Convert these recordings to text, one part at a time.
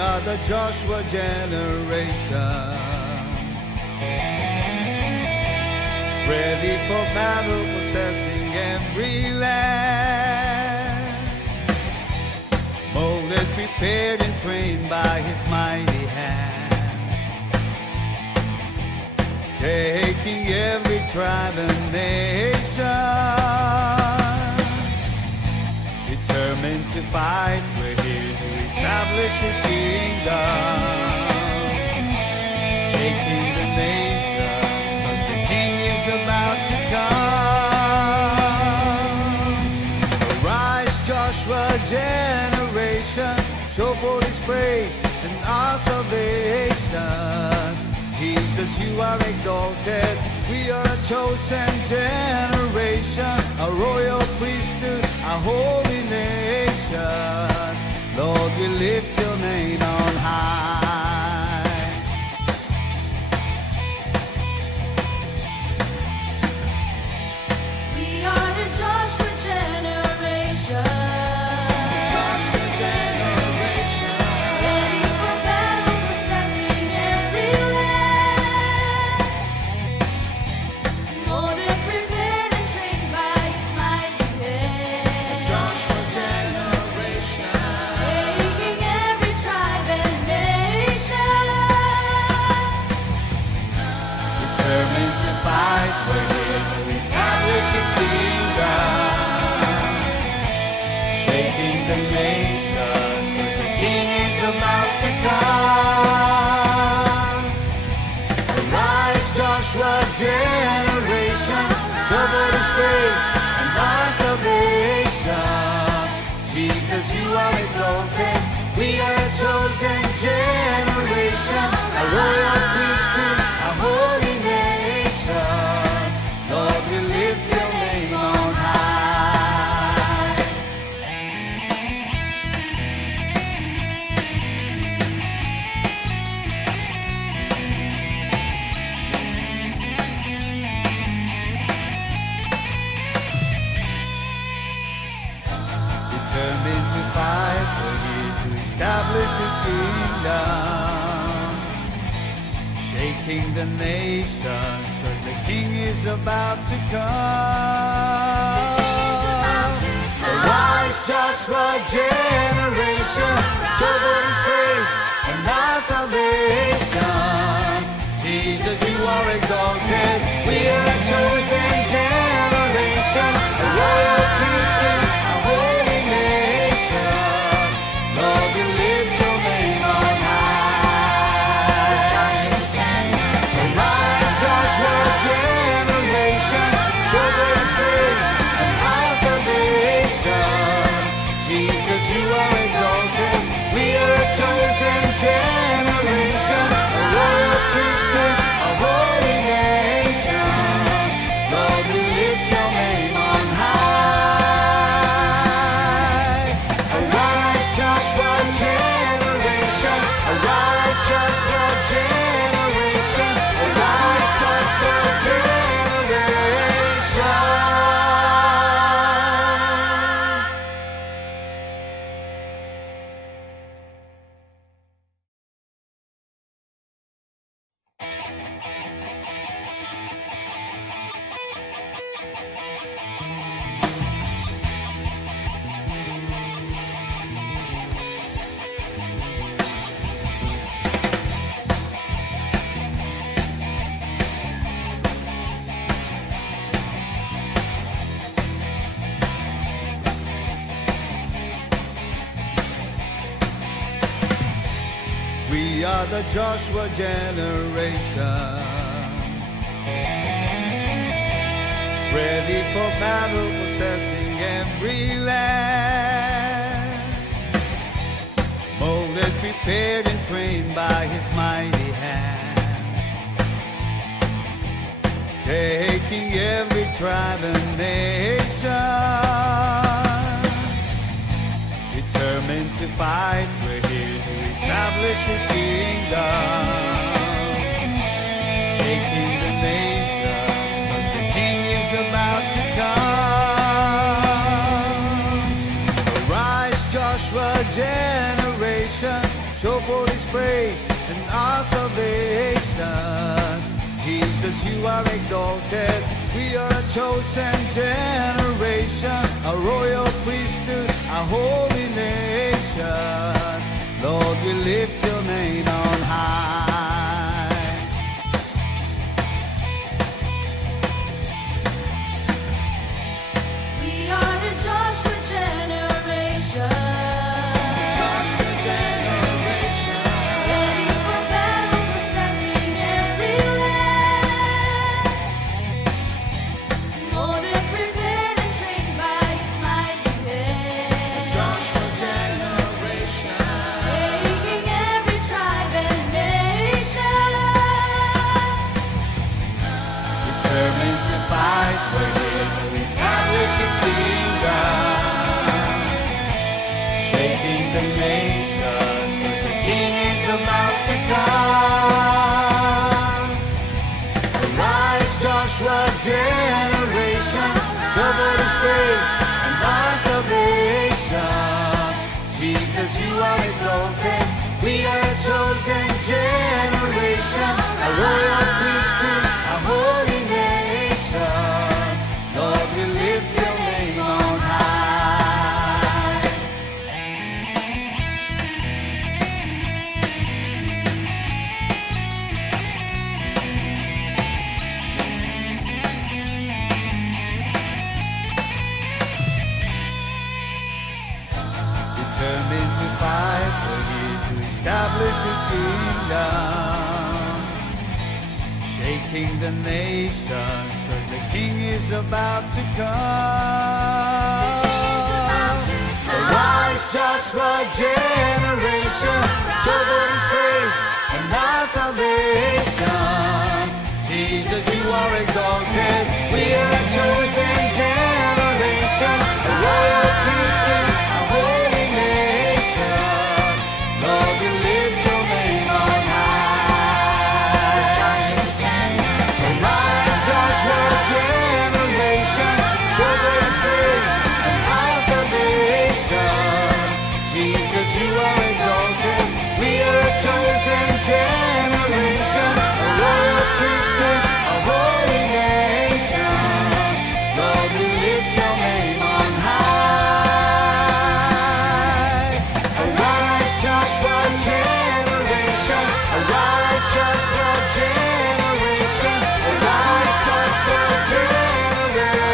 are the Joshua generation, ready for battle, possessing every land, molded, prepared, and trained by His mighty hand, taking every tribe and nation. Determined to fight, we're here to establish His kingdom, shaking the nations, 'cause the King is about to come. Arise, Joshua generation, show forth His praise and our salvation. Jesus, you are exalted. We are a chosen generation, a royal priesthood, a holy nation. Lord, we lift your name on high. We are the Joshua generation. Joshua generation, Ready for battle, possessing every land. Molded, prepared, and trained by His mighty hand. Joshua generation, Taking every tribe and nation. determined to fight, we're here to establish His kingdom, shaking the nations, 'cause the King is about to come. Arise, Joshua generation, show forth His praise and our salvation. Jesus, you are exalted. We are a chosen generation, a royal priesthood, a holy nation. Lord, we lift your name on high. Determined to fight, we're here to establish His kingdom, shaking the nations, 'cause the King is about to come. Arise, Joshua generation, show forth His praise and our salvation. Jesus, you are exalted. We are a chosen generation, a royal priesthood, a holy nation. Lord, we lift your name on high. Arise, Joshua generation, show forth His praise and our salvation. Jesus, you are exalted. We are a chosen generation, a royal priesthood, a holy nation. Lord, we lift your name on high. Arise, Joshua generation, arise, Joshua generation, arise, Joshua generation. We are the Joshua generation, ready for battle, possessing every land, molded, prepared, and trained by His mighty hand, taking every tribe and nation. Determined to fight, we're here to establish His kingdom, shaking the nations, 'cause the King is about to come. Arise, Joshua generation, show forth you are exalted. We are a chosen generation, a royal priesthood, a holy nation. Lord, we lift your name on high. We are the Joshua generation. Joshua generation. Ready for battle, possessing every land. Molded, prepared, and trained by His mighty hand. Joshua generation. Taking every tribe and nation. Determined to fight for Him, to establish His kingdom. Shaking the nations, 'cause the King is about to come. Arise, Joshua generation, show forth His praise and our salvation. Jesus, you are exalted. We are a chosen generation, a royal priesthood, a holy nation. Lord, we lift your name on high. Determined to fight for Him, to establish His kingdom. Shaking the nations, 'cause the King is about to come. Arise, Joshua generation, show forth His praise and our salvation. Jesus, you are exalted. We are a chosen generation, a royal priesthood, a holy nation. Lord, we lift your name on high. Arise, Joshua generation, show forth His praise and our salvation. Jesus, you are exalted. We are a chosen generation, a royal priesthood, a holy nation. Lord, we lift your name on high. Arise, Joshua generation. Arise, Joshua generation. Arise, Joshua generation.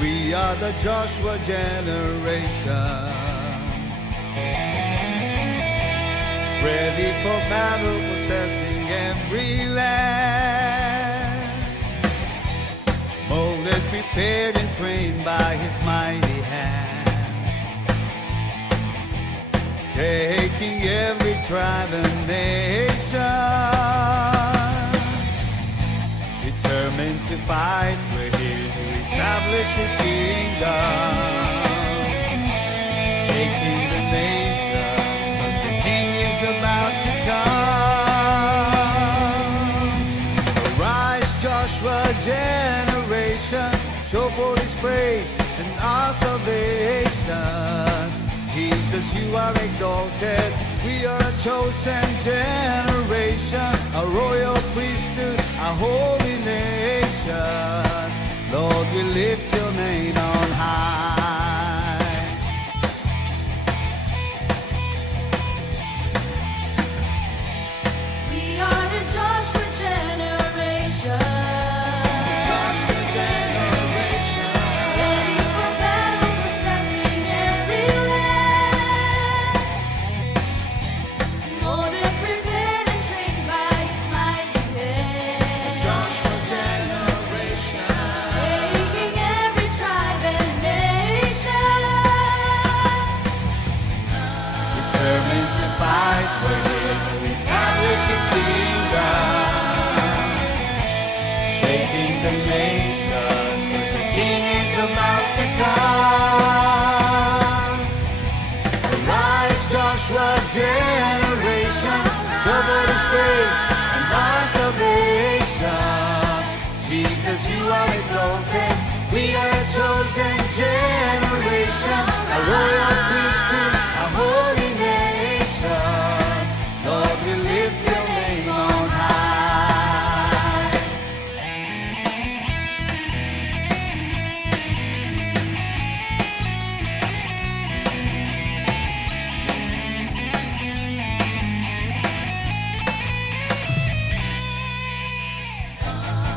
We are the Joshua generation, ready for battle, possessing every land. Molded, prepared, and trained by His mighty hand. Taking every tribe and nation. Determined to fight, we're here to establish His kingdom. Shaking the nations, 'cause the King is about to come. Arise, Joshua generation, show forth His praise and our salvation. Jesus, you are exalted. We are a chosen generation, a royal priesthood, a holy nation. Lord, we lift your name on high. We are the Joshua generation. Joshua generation. Ready for battle, possessing every land. Molded, prepared, and trained by His mighty hand. Joshua generation. Taking every tribe to come. Arise, Joshua generation, show forth His praise and our salvation. Jesus, you are exalted. We are a chosen generation, a royal priesthood, a holy nation. Lord, we lift your name on high.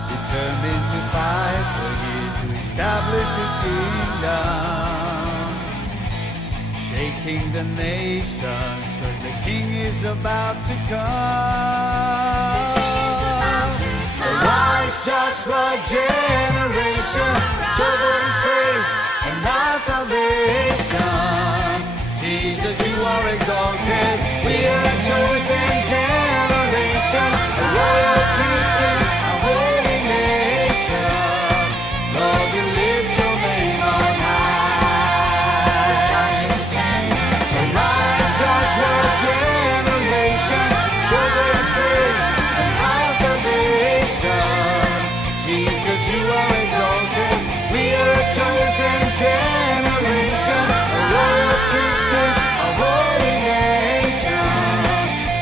Determined to fight for you, to establish His kingdom, shaking the nations, for the King is about to come. Arise, Joshua generation, show forth His praise and our salvation. Jesus, you are exalted. We are a chosen generation, a royal priesthood, a holy nation. Lord, we lift your name on high. Arise, Joshua generation, show forth His praise and our salvation. Jesus, you are exalted. We are a chosen generation, a royal priesthood, a holy nation.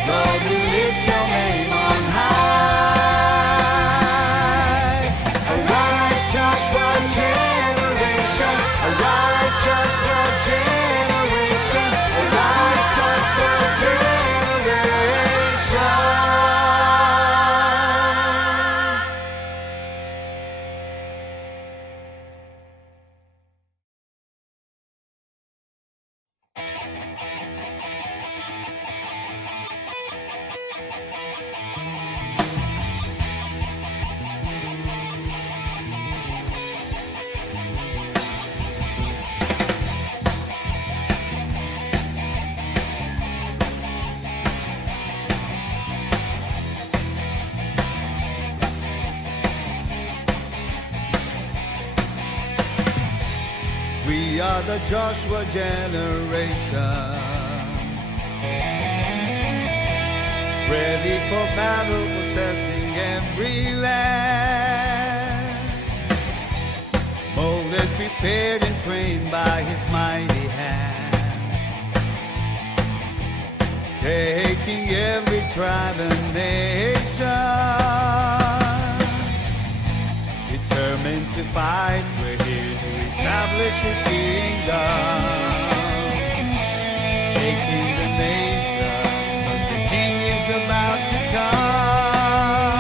Lord, we lift your name on high. Arise, Joshua generation, arise, Joshua generation, arise, Joshua generation. We are the Joshua generation, ready for battle, possessing every land, molded, prepared, and trained by His mighty hand, taking every tribe and nation. Determined to fight, we're here to establish His kingdom, taking the nations, 'cause the King is about to come.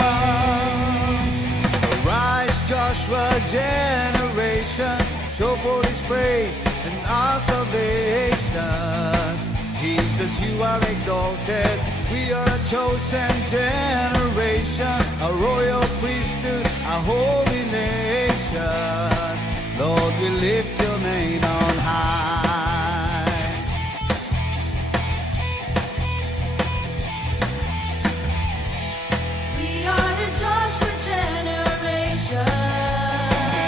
Arise, Joshua generation, show forth His praise and our salvation. Jesus, you are exalted. We are a chosen generation, a royal priesthood, a holy nation. Lord, we lift your name on high. We are the Joshua generation.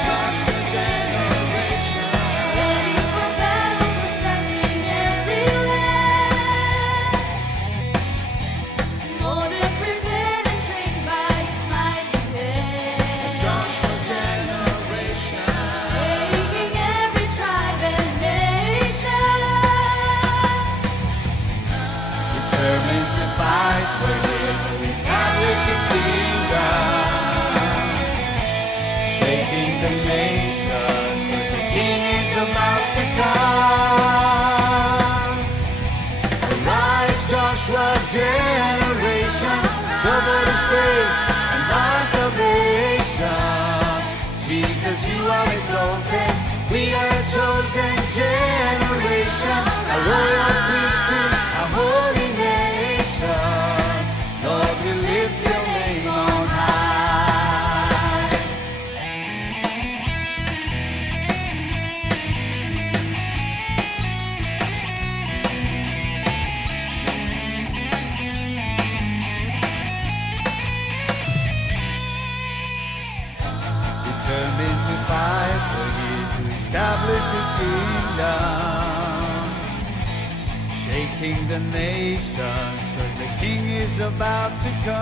Joshua generation, Ready for battle, possessing every land. Molded, prepared, and trained by His mighty hand. Joshua generation, Taking every tribe and nation. determined to fight, we're here to establish His kingdom, shaking the nations, 'cause the King is about to come. Arise, Joshua generation, show forth His praise and our salvation. Jesus, you are exalted. We are a chosen generation, a royal priesthood, a holy nation. Lord, we lift your name on high. establish his kingdom, shaking the nations, 'cause the king is about to come.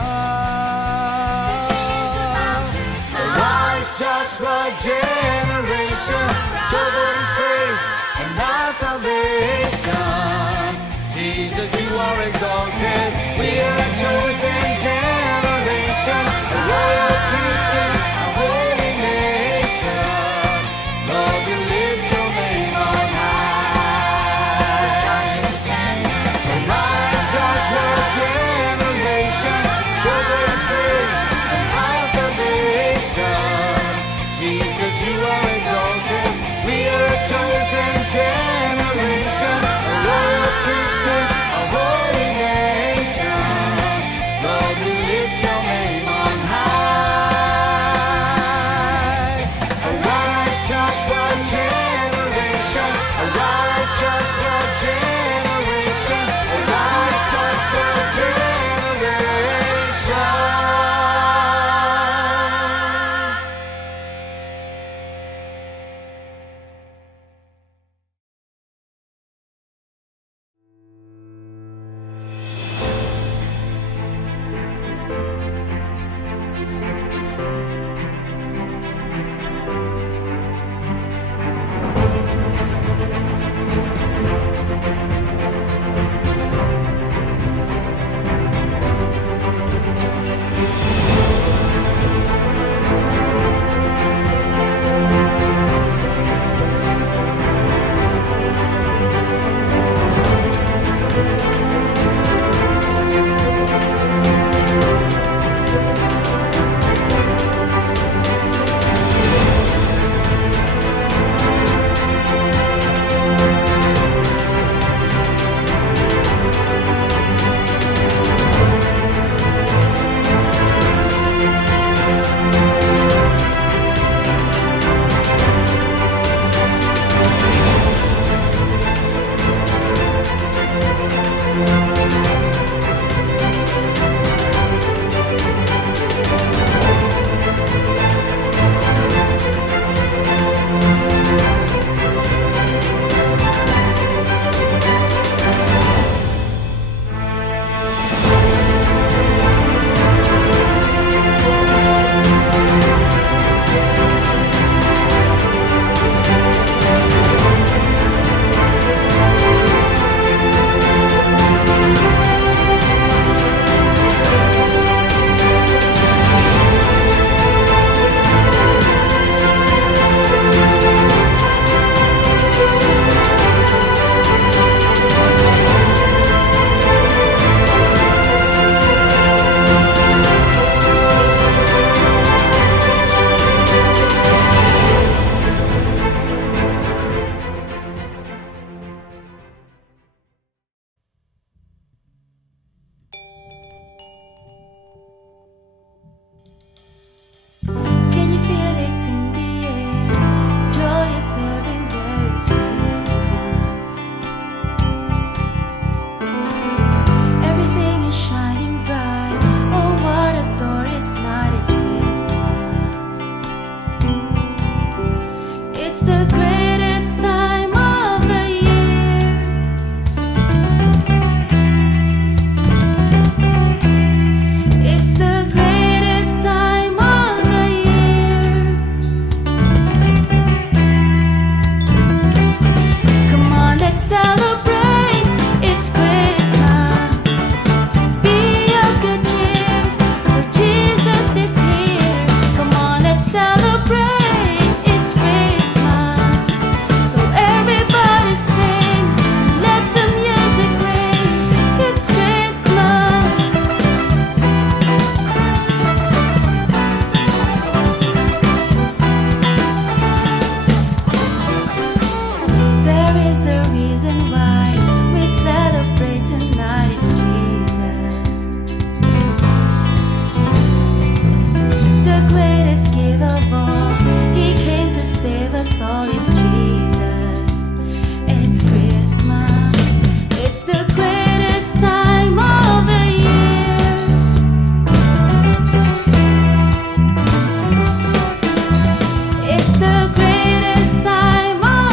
The wise Joshua generation, show forth his praise and our salvation. Jesus, you are exalted. We are a chosen generation, a royal priesthood, a holy nation. Lord, we lift your name on high. Arise, Joshua generation, show forth his praise and our salvation. Jesus, you are exalted. We are a chosen generation, a royal priesthood, a holy nation. Lord, we lift your name on high. Arise, Joshua generation. Arise, Joshua generation. Arise, Joshua generation. Can you feel it in the air? Joy is everywhere, it's Christmas. Everything is shining bright. Oh, what a glorious night, it's Christmas. It's the greatest time of the year. It's the greatest time of the year. Come on, let's celebrate. It's Christmas. Be of good cheer, for Jesus is here. Come on, let's celebrate. It's Christmas. So everybody sing, let the music ring. It's Christmas. There is a reason why we celebrate tonight, it's Jesus. The greatest gift of all, he came to save us all, it's Jesus. And it's Christmas. It's the greatest time of the year. It's the greatest time of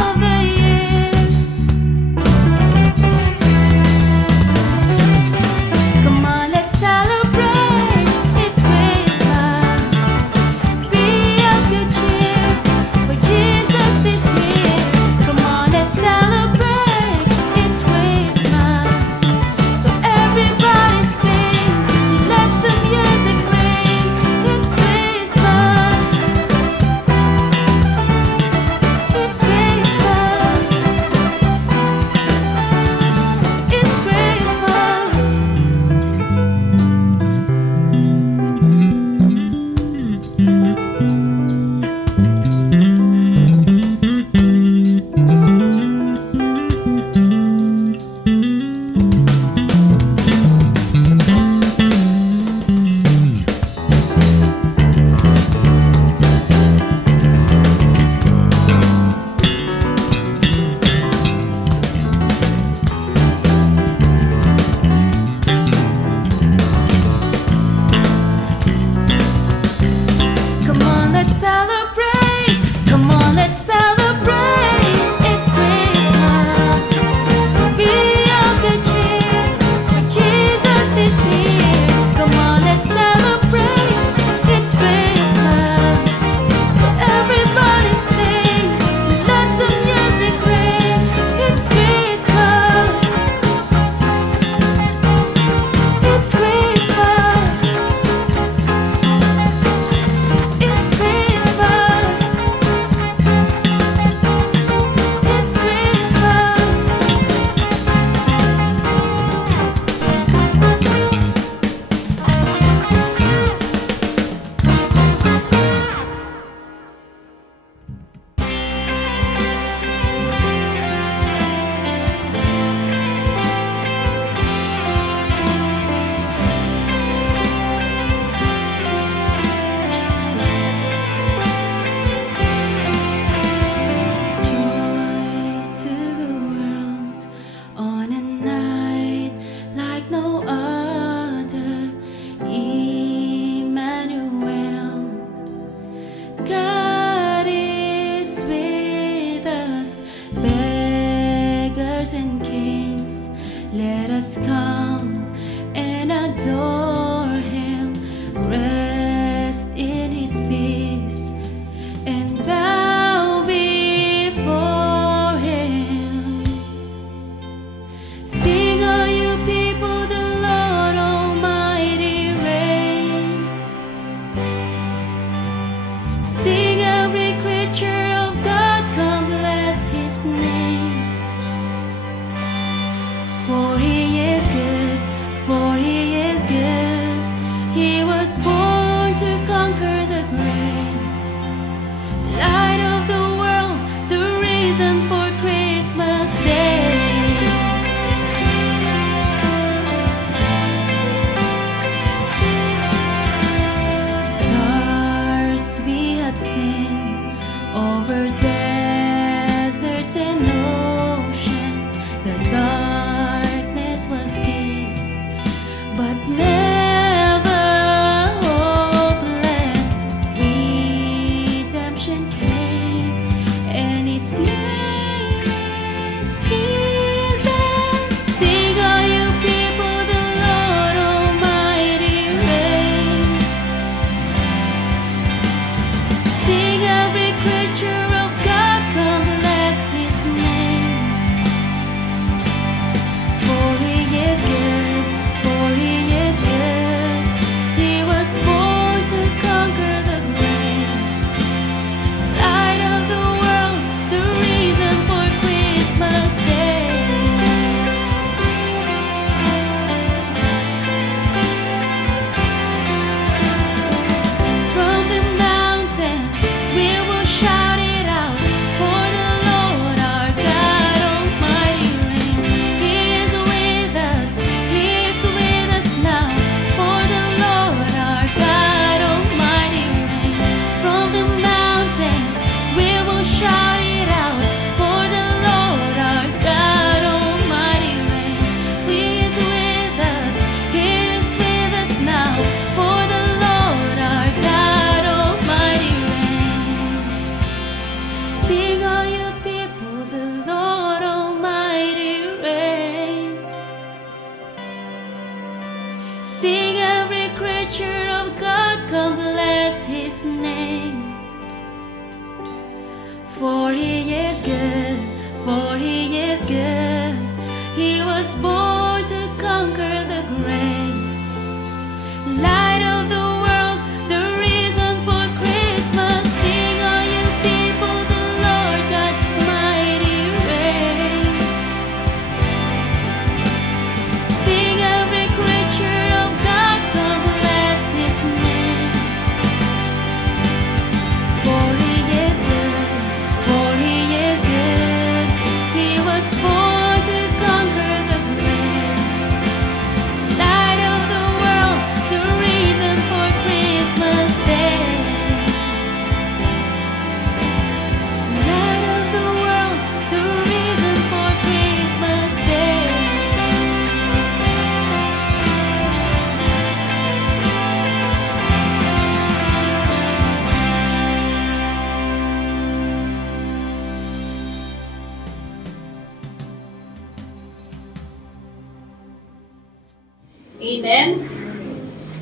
Amen?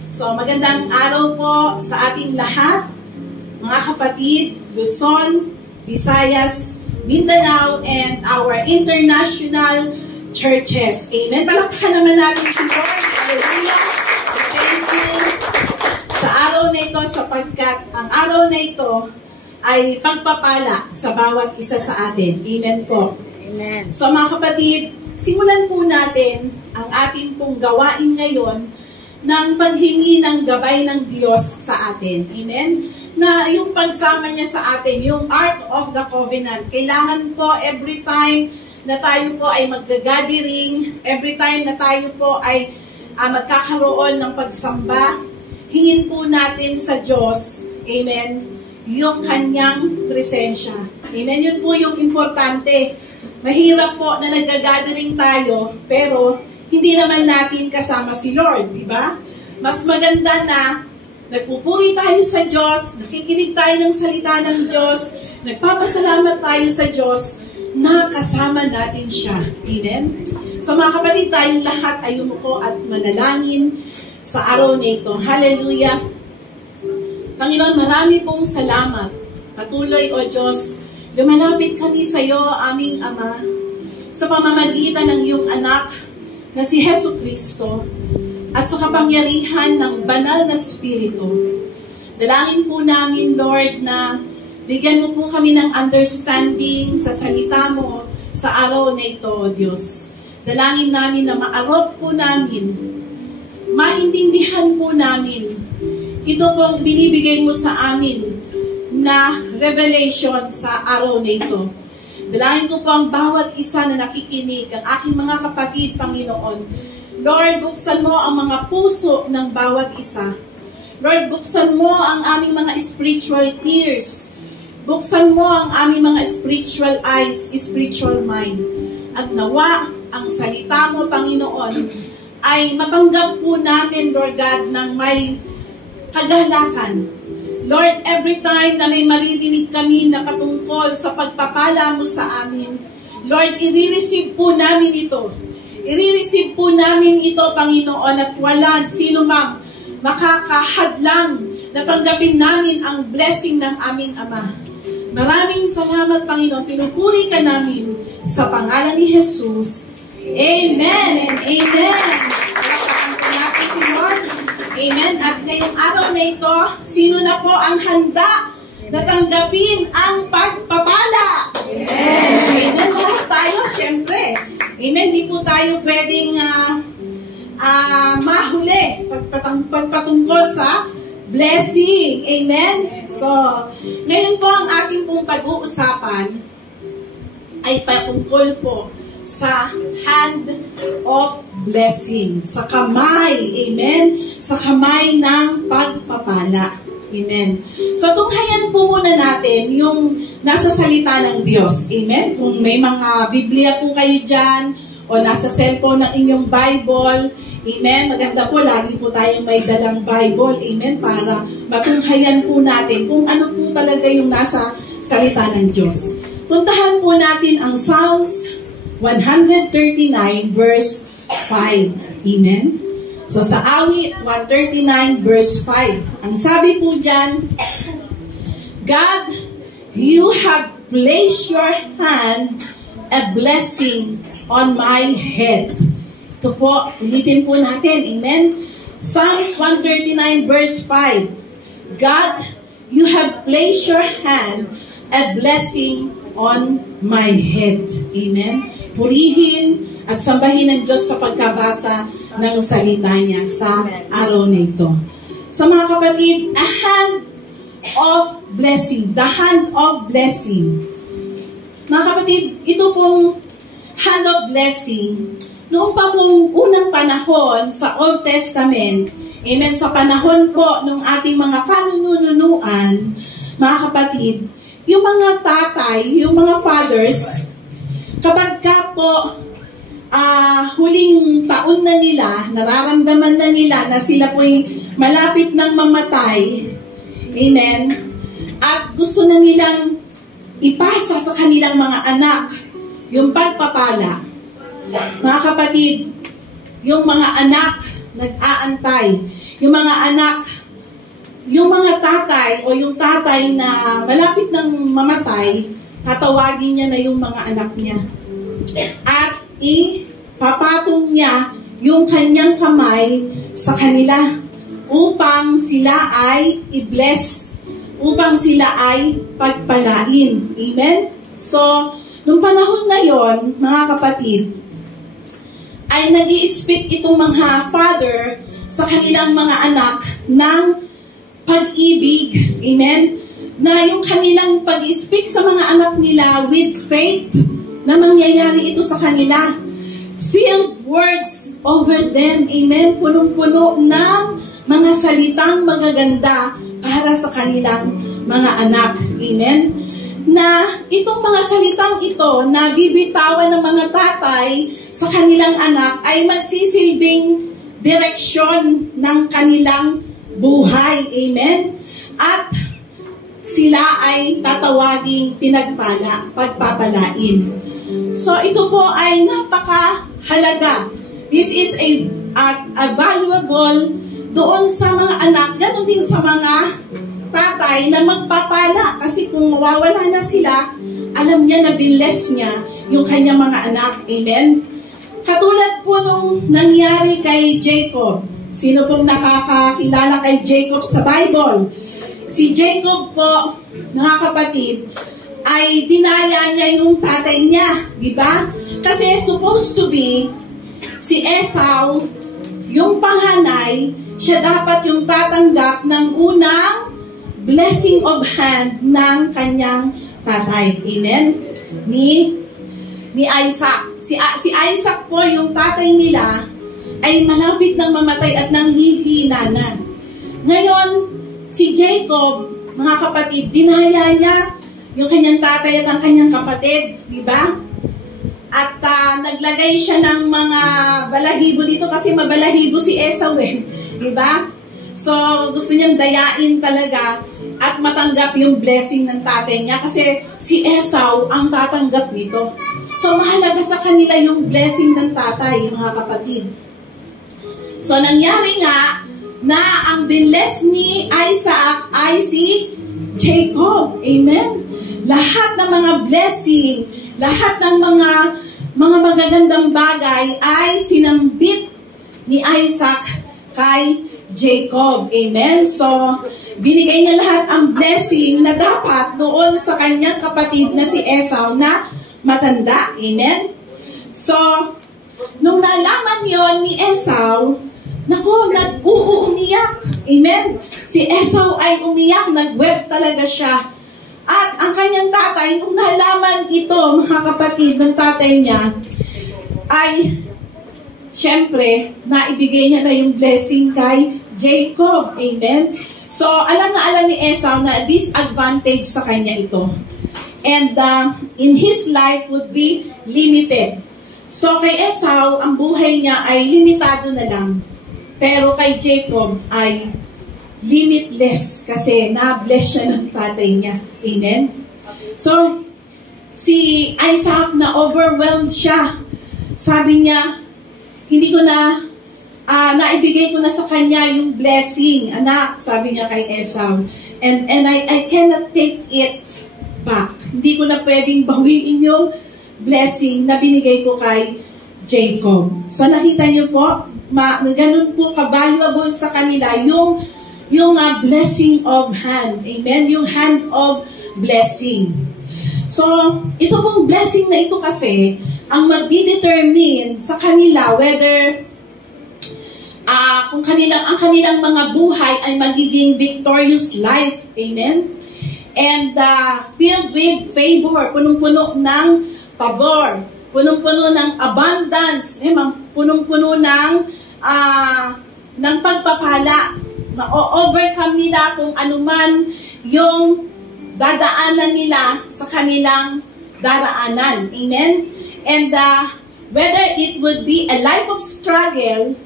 So, magandang araw po sa ating lahat, mga kapatid, Luzon, Visayas, Mindanao, and our international churches. Amen? Palakpakan naman natin si Lord. Hallelujah! Thank you sa araw na ito sapagkat ang araw na ito ay pagpapala sa bawat isa sa atin. Amen po. Amen. So mga kapatid, simulan po natin ang ating pong gawain ngayon ng paghingi ng gabay ng Diyos sa atin. Amen? Na yung pagsama niya sa atin, yung Ark of the Covenant. Kailangan po every time na tayo po ay mag-gathering, every time na tayo po ay magkakaroon ng pagsamba, hingin po natin sa Diyos, amen, yung kanyang presensya. Amen? Yun po yung importante. Mahirap po na nag-gathering tayo, pero hindi naman natin kasama si Lord, di ba? Mas maganda na nagpupuri tayo sa Diyos, nakikinig tayo ng salita ng Diyos, nagpapasalamat tayo sa Diyos, na kasama natin siya. Amen? So mga kapatid, tayong lahat ay umuko at manalangin sa araw na ito. Hallelujah! Panginoon, marami pong salamat. Patuloy, O Diyos, lumalapit kami sa iyo, aming Ama, sa pamamagitan ng iyong anak na si Hesus Kristo at sa kapangyarihan ng banal na Espiritu. Dalangin po namin, Lord, na bigyan mo po kami ng understanding sa salita mo sa araw na ito, O Diyos. Dalangin namin na maarop po namin, maintindihan po namin ito pong binibigay mo sa amin na revelation sa araw na ito. Dalangin ko po ang bawat isa na nakikinig, ang aking mga kapatid, Panginoon. Lord, buksan mo ang mga puso ng bawat isa. Lord, buksan mo ang aming mga spiritual ears. Buksan mo ang aming mga spiritual eyes, spiritual mind. At nawa ang salita mo, Panginoon, ay matanggap po namin, Lord God, ng may kagalakan. Lord, every time na may maririnig kami na patungkol sa pagpapala mo sa amin, Lord, i-receive po namin ito. I-receive po namin ito, Panginoon, at walang sino mang makakahadlang na tanggapin namin ang blessing ng aming Ama. Maraming salamat, Panginoon. Pinupuri ka namin sa pangalan ni Jesus. Amen and amen. Palakpakan po natin si Lord. Amen. At ngayong araw na ito, sino na po ang handa na tanggapin ang pagpapala? Amen. Amen. Lahat tayo, syempre. Amen. Di po tayo pwedeng mahuli pagpatungkol sa blessing. Amen. So, ngayon po ang ating pong pag-uusapan ay patungkol po sa hand of blessing. Sa kamay. Amen. Sa kamay ng pagpapala. Amen. So, tunghayan po muna natin yung nasa salita ng Diyos. Amen. Kung may mga Biblia po kayo dyan o nasa cellphone ng inyong Bible, amen. Maganda po, lagi po tayong may dalang Bible. Amen. Para matunghayan po natin kung ano po talaga yung nasa salita ng Diyos. Puntahan po natin ang Psalms 139 verse 5. Amen? So sa awit 139 verse 5, ang sabi po dyan, God, you have placed your hand a blessing on my head. Ito po, ulitin po natin. Amen? Psalms 139 verse 5, God, you have placed your hand a blessing on my head. Amen? Purihin at sambahin ng Diyos sa pagkabasa ng salita niya sa araw na ito. So mga kapatid, a hand of blessing. The hand of blessing. Mga kapatid, ito pong hand of blessing, noong pa pong unang panahon sa Old Testament, amen, sa panahon po ng ating mga kanununuan, mga kapatid, yung mga tatay, yung mga fathers, kapag ka po huling taon na nila, nararamdaman na nila na sila po'y malapit ng mamatay, amen, at gusto na nilang ipasa sa kanilang mga anak yung pagpapala. Mga kapatid, yung mga anak nag-aantay. Yung mga anak, yung mga tatay o yung tatay na malapit ng mamatay, tatawagin niya na yung mga anak niya. At ipapatong niya yung kanyang kamay sa kanila upang sila ay i-bless, upang sila ay pagpalain. Amen? So, nung panahon na yon, mga kapatid, ay nag-i-speak itong mga father sa kanilang mga anak ng pag-ibig. Amen? Na yung kanilang pag-i-speak sa mga anak nila with faith na mangyayari ito sa kanila. Filled words over them. Amen? Punong-puno ng mga salitang magaganda para sa kanilang mga anak. Amen? Na itong mga salitang ito na bibitawan ng mga tatay sa kanilang anak ay magsisilbing direksyon ng kanilang buhay. Amen? At sila ay tatawaging pinagpala, pagpapalain. So ito po ay napakahalaga. This is a valuable doon sa mga anak, ganun din sa mga tatay na magpapala. Kasi kung mawawala na sila, alam niya na binless niya yung kanyang mga anak. Amen? Katulad po nung nangyari kay Jacob. Sino pong nakakakilala kay Jacob sa Bible? Si Jacob po, mga kapatid, ay dinaya niya yung tatay niya. Diba? Kasi supposed to be, si Esau, yung panganay, siya dapat yung tatanggap ng unang blessing of hand ng kanyang tatay. Amen? Ni Isaac. Si Isaac po, yung tatay nila, ay malapit ng mamatay at nanghihina na. Ngayon, si Jacob, mga kapatid, dinaya niya yung kanyang tatay at ang kanyang kapatid. Diba? At naglagay siya ng mga balahibo dito kasi mabalahibo si Esau eh. Diba? So, gusto niyang dayain talaga at matanggap yung blessing ng tatay niya kasi si Esau ang tatanggap nito. So, mahalaga sa kanila yung blessing ng tatay, mga kapatid. So, nangyari nga na ang binless ni Isaac ay si Jacob. Amen? Lahat ng mga blessing, lahat ng mga magagandang bagay ay sinambit ni Isaac kay Jacob. Amen? So, binigay niya lahat ang blessing na dapat doon sa kanyang kapatid na si Esau na matanda. Amen? So, nung nalaman yon ni Esau, nako, nag-uumiyak. Amen? Si Esau ay umiyak, nag-wept talaga siya. At ang kanyang tatay, nung nalaman ito, mga kapatid ng tatay niya, ay siyempre, naibigay niya na yung blessing kay Jacob. Amen? So, alam na alam ni Esau na disadvantage sa kanya ito. And in his life would be limited. So, kay Esau, ang buhay niya ay limitado na lang. Pero kay Jacob ay limitless kasi na-bless siya ng tatay niya. Amen? So, si Isaac na overwhelmed siya. Sabi niya, hindi ko na, naibigay ko na sa kanya yung blessing, anak, sabi niya kay Esau. And I cannot take it back. Hindi ko na pwedeng bawiin yung blessing na binigay ko kay Jacob. So nakita niyo po, ganun po ka-valuable sa kanila yung blessing of hand. Amen? Yung hand of blessing. So, ito pong blessing na ito kasi, ang magdidetermine sa kanila whether kung ang kanilang mga buhay ay magiging victorious life. Amen? And filled with favor, punong-puno ng pabor, punong-puno ng abundance, punong-puno ng pagpapala. Ma-overcome nila kung anuman yung dadaanan nila sa kanilang daraanan. Amen? And whether it would be a life of struggle,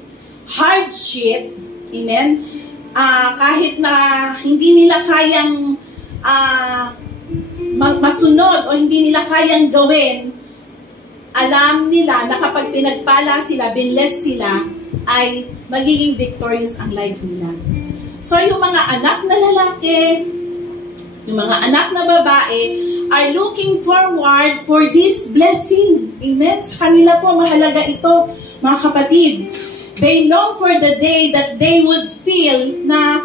hardship, amen, kahit na hindi nila kayang masunod o hindi nila kayang gawin, alam nila na kapag pinagpala sila, binless sila, ay magiging victorious ang life nila. So yung mga anak na lalaki, yung mga anak na babae are looking forward for this blessing. Amen? Sa kanila po, mahalaga ito, mga kapatid. They long for the day that they would feel na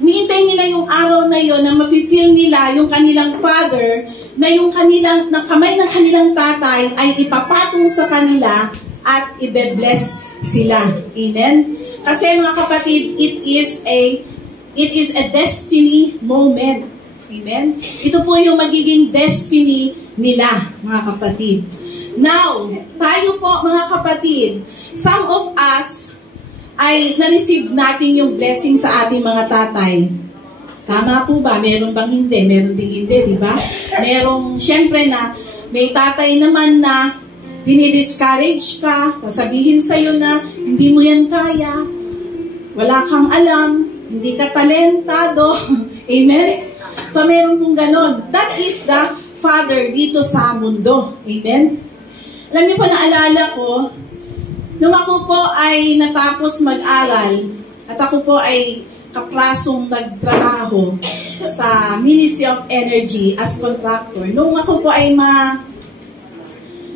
hinihintay nila yung araw na yon na mafe-feel nila yung kanilang father, na yung kanilang, na kamay ng kanilang tatay ay ipapatong sa kanila at ibe-bless sila. Amen? Kasi mga kapatid, it is a destiny moment. Amen? Ito po yung magiging destiny nila, mga kapatid. Now, tayo po, mga kapatid, some of us ay na-receive natin yung blessing sa ating mga tatay. Tama po ba? Meron bang hindi? Meron ding hindi, di ba? Merong, syempre na, may tatay naman na dinidiscourage ka, sasabihin sa'yo na, hindi mo yan kaya, wala kang alam, hindi ka talentado. Amen? So, meron pong ganon. That is the father dito sa mundo. Amen? Alam niyo po, naalala ko, nung ako po ay natapos mag-aral, at ako po ay kaprasong nagtrabaho sa Ministry of Energy as contractor. Nung ako po ay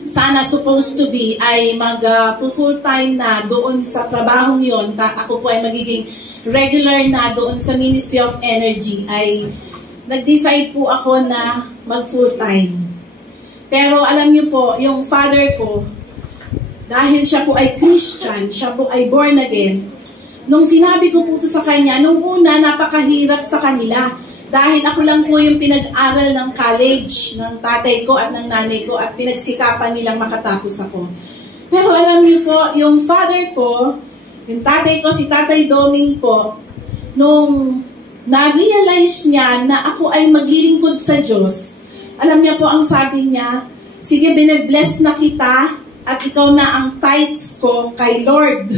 sana supposed to be, ay mag-full time na doon sa trabahong yon, ako po ay magiging regular na doon sa Ministry of Energy, ay nag-decide po ako na mag-full time. Pero alam niyo po, yung father ko, dahil siya po ay Christian, siya po ay born again, nung sinabi ko po ito sa kanya, nung una, napakahirap sa kanila. Dahil ako lang po yung pinag-aral ng college ng tatay ko at ng nanay ko at pinagsikapan nilang makatapos ako. Pero alam niyo po, yung father ko, yung tatay ko, si Tatay Doming po, nung na-realize niya na ako ay maglilingkod sa Diyos, alam niya po ang sabi niya, sige, bine-bless na kita at ikaw na ang tithes ko kay Lord.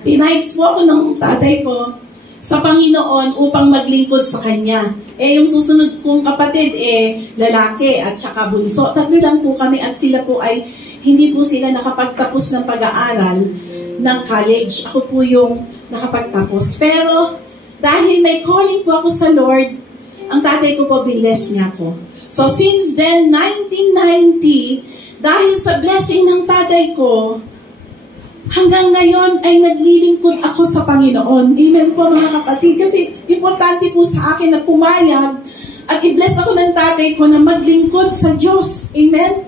Tinites po ako ng tatay ko sa Panginoon upang maglingkod sa Kanya. Yung susunod kong kapatid, lalaki at saka bunso. Tatlo lang po kami at sila po ay, hindi po sila nakapagtapos ng pag-aaral ng college. Ako po yung nakapagtapos. Pero, dahil may calling po ako sa Lord, ang tatay ko po, bless niya ako. So, since then, 1990, dahil sa blessing ng tatay ko, hanggang ngayon ay naglilingkod ako sa Panginoon. Amen po, mga kapatid. Kasi importante po sa akin na pumayag at i-bless ako ng tatay ko na maglingkod sa Diyos. Amen?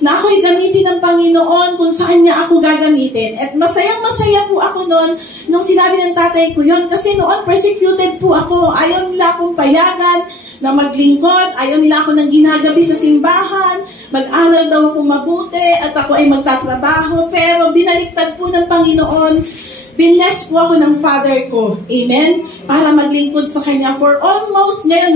Na ako'y gamitin ng Panginoon kung saan niya ako gagamitin. At masayang-masaya po ako noon nung sinabi ng tatay ko yon. Kasi noon persecuted po ako. Ayaw nila akong payagan na maglingkod. Ayaw nila ako ng ginagabi sa simbahan. Mag-aral daw akong mabuti at ako ay magtatrabaho. Pero binaliktad po ng Panginoon. Binless po ako ng father ko. Amen? Para maglingkod sa Kanya. For almost ngayon,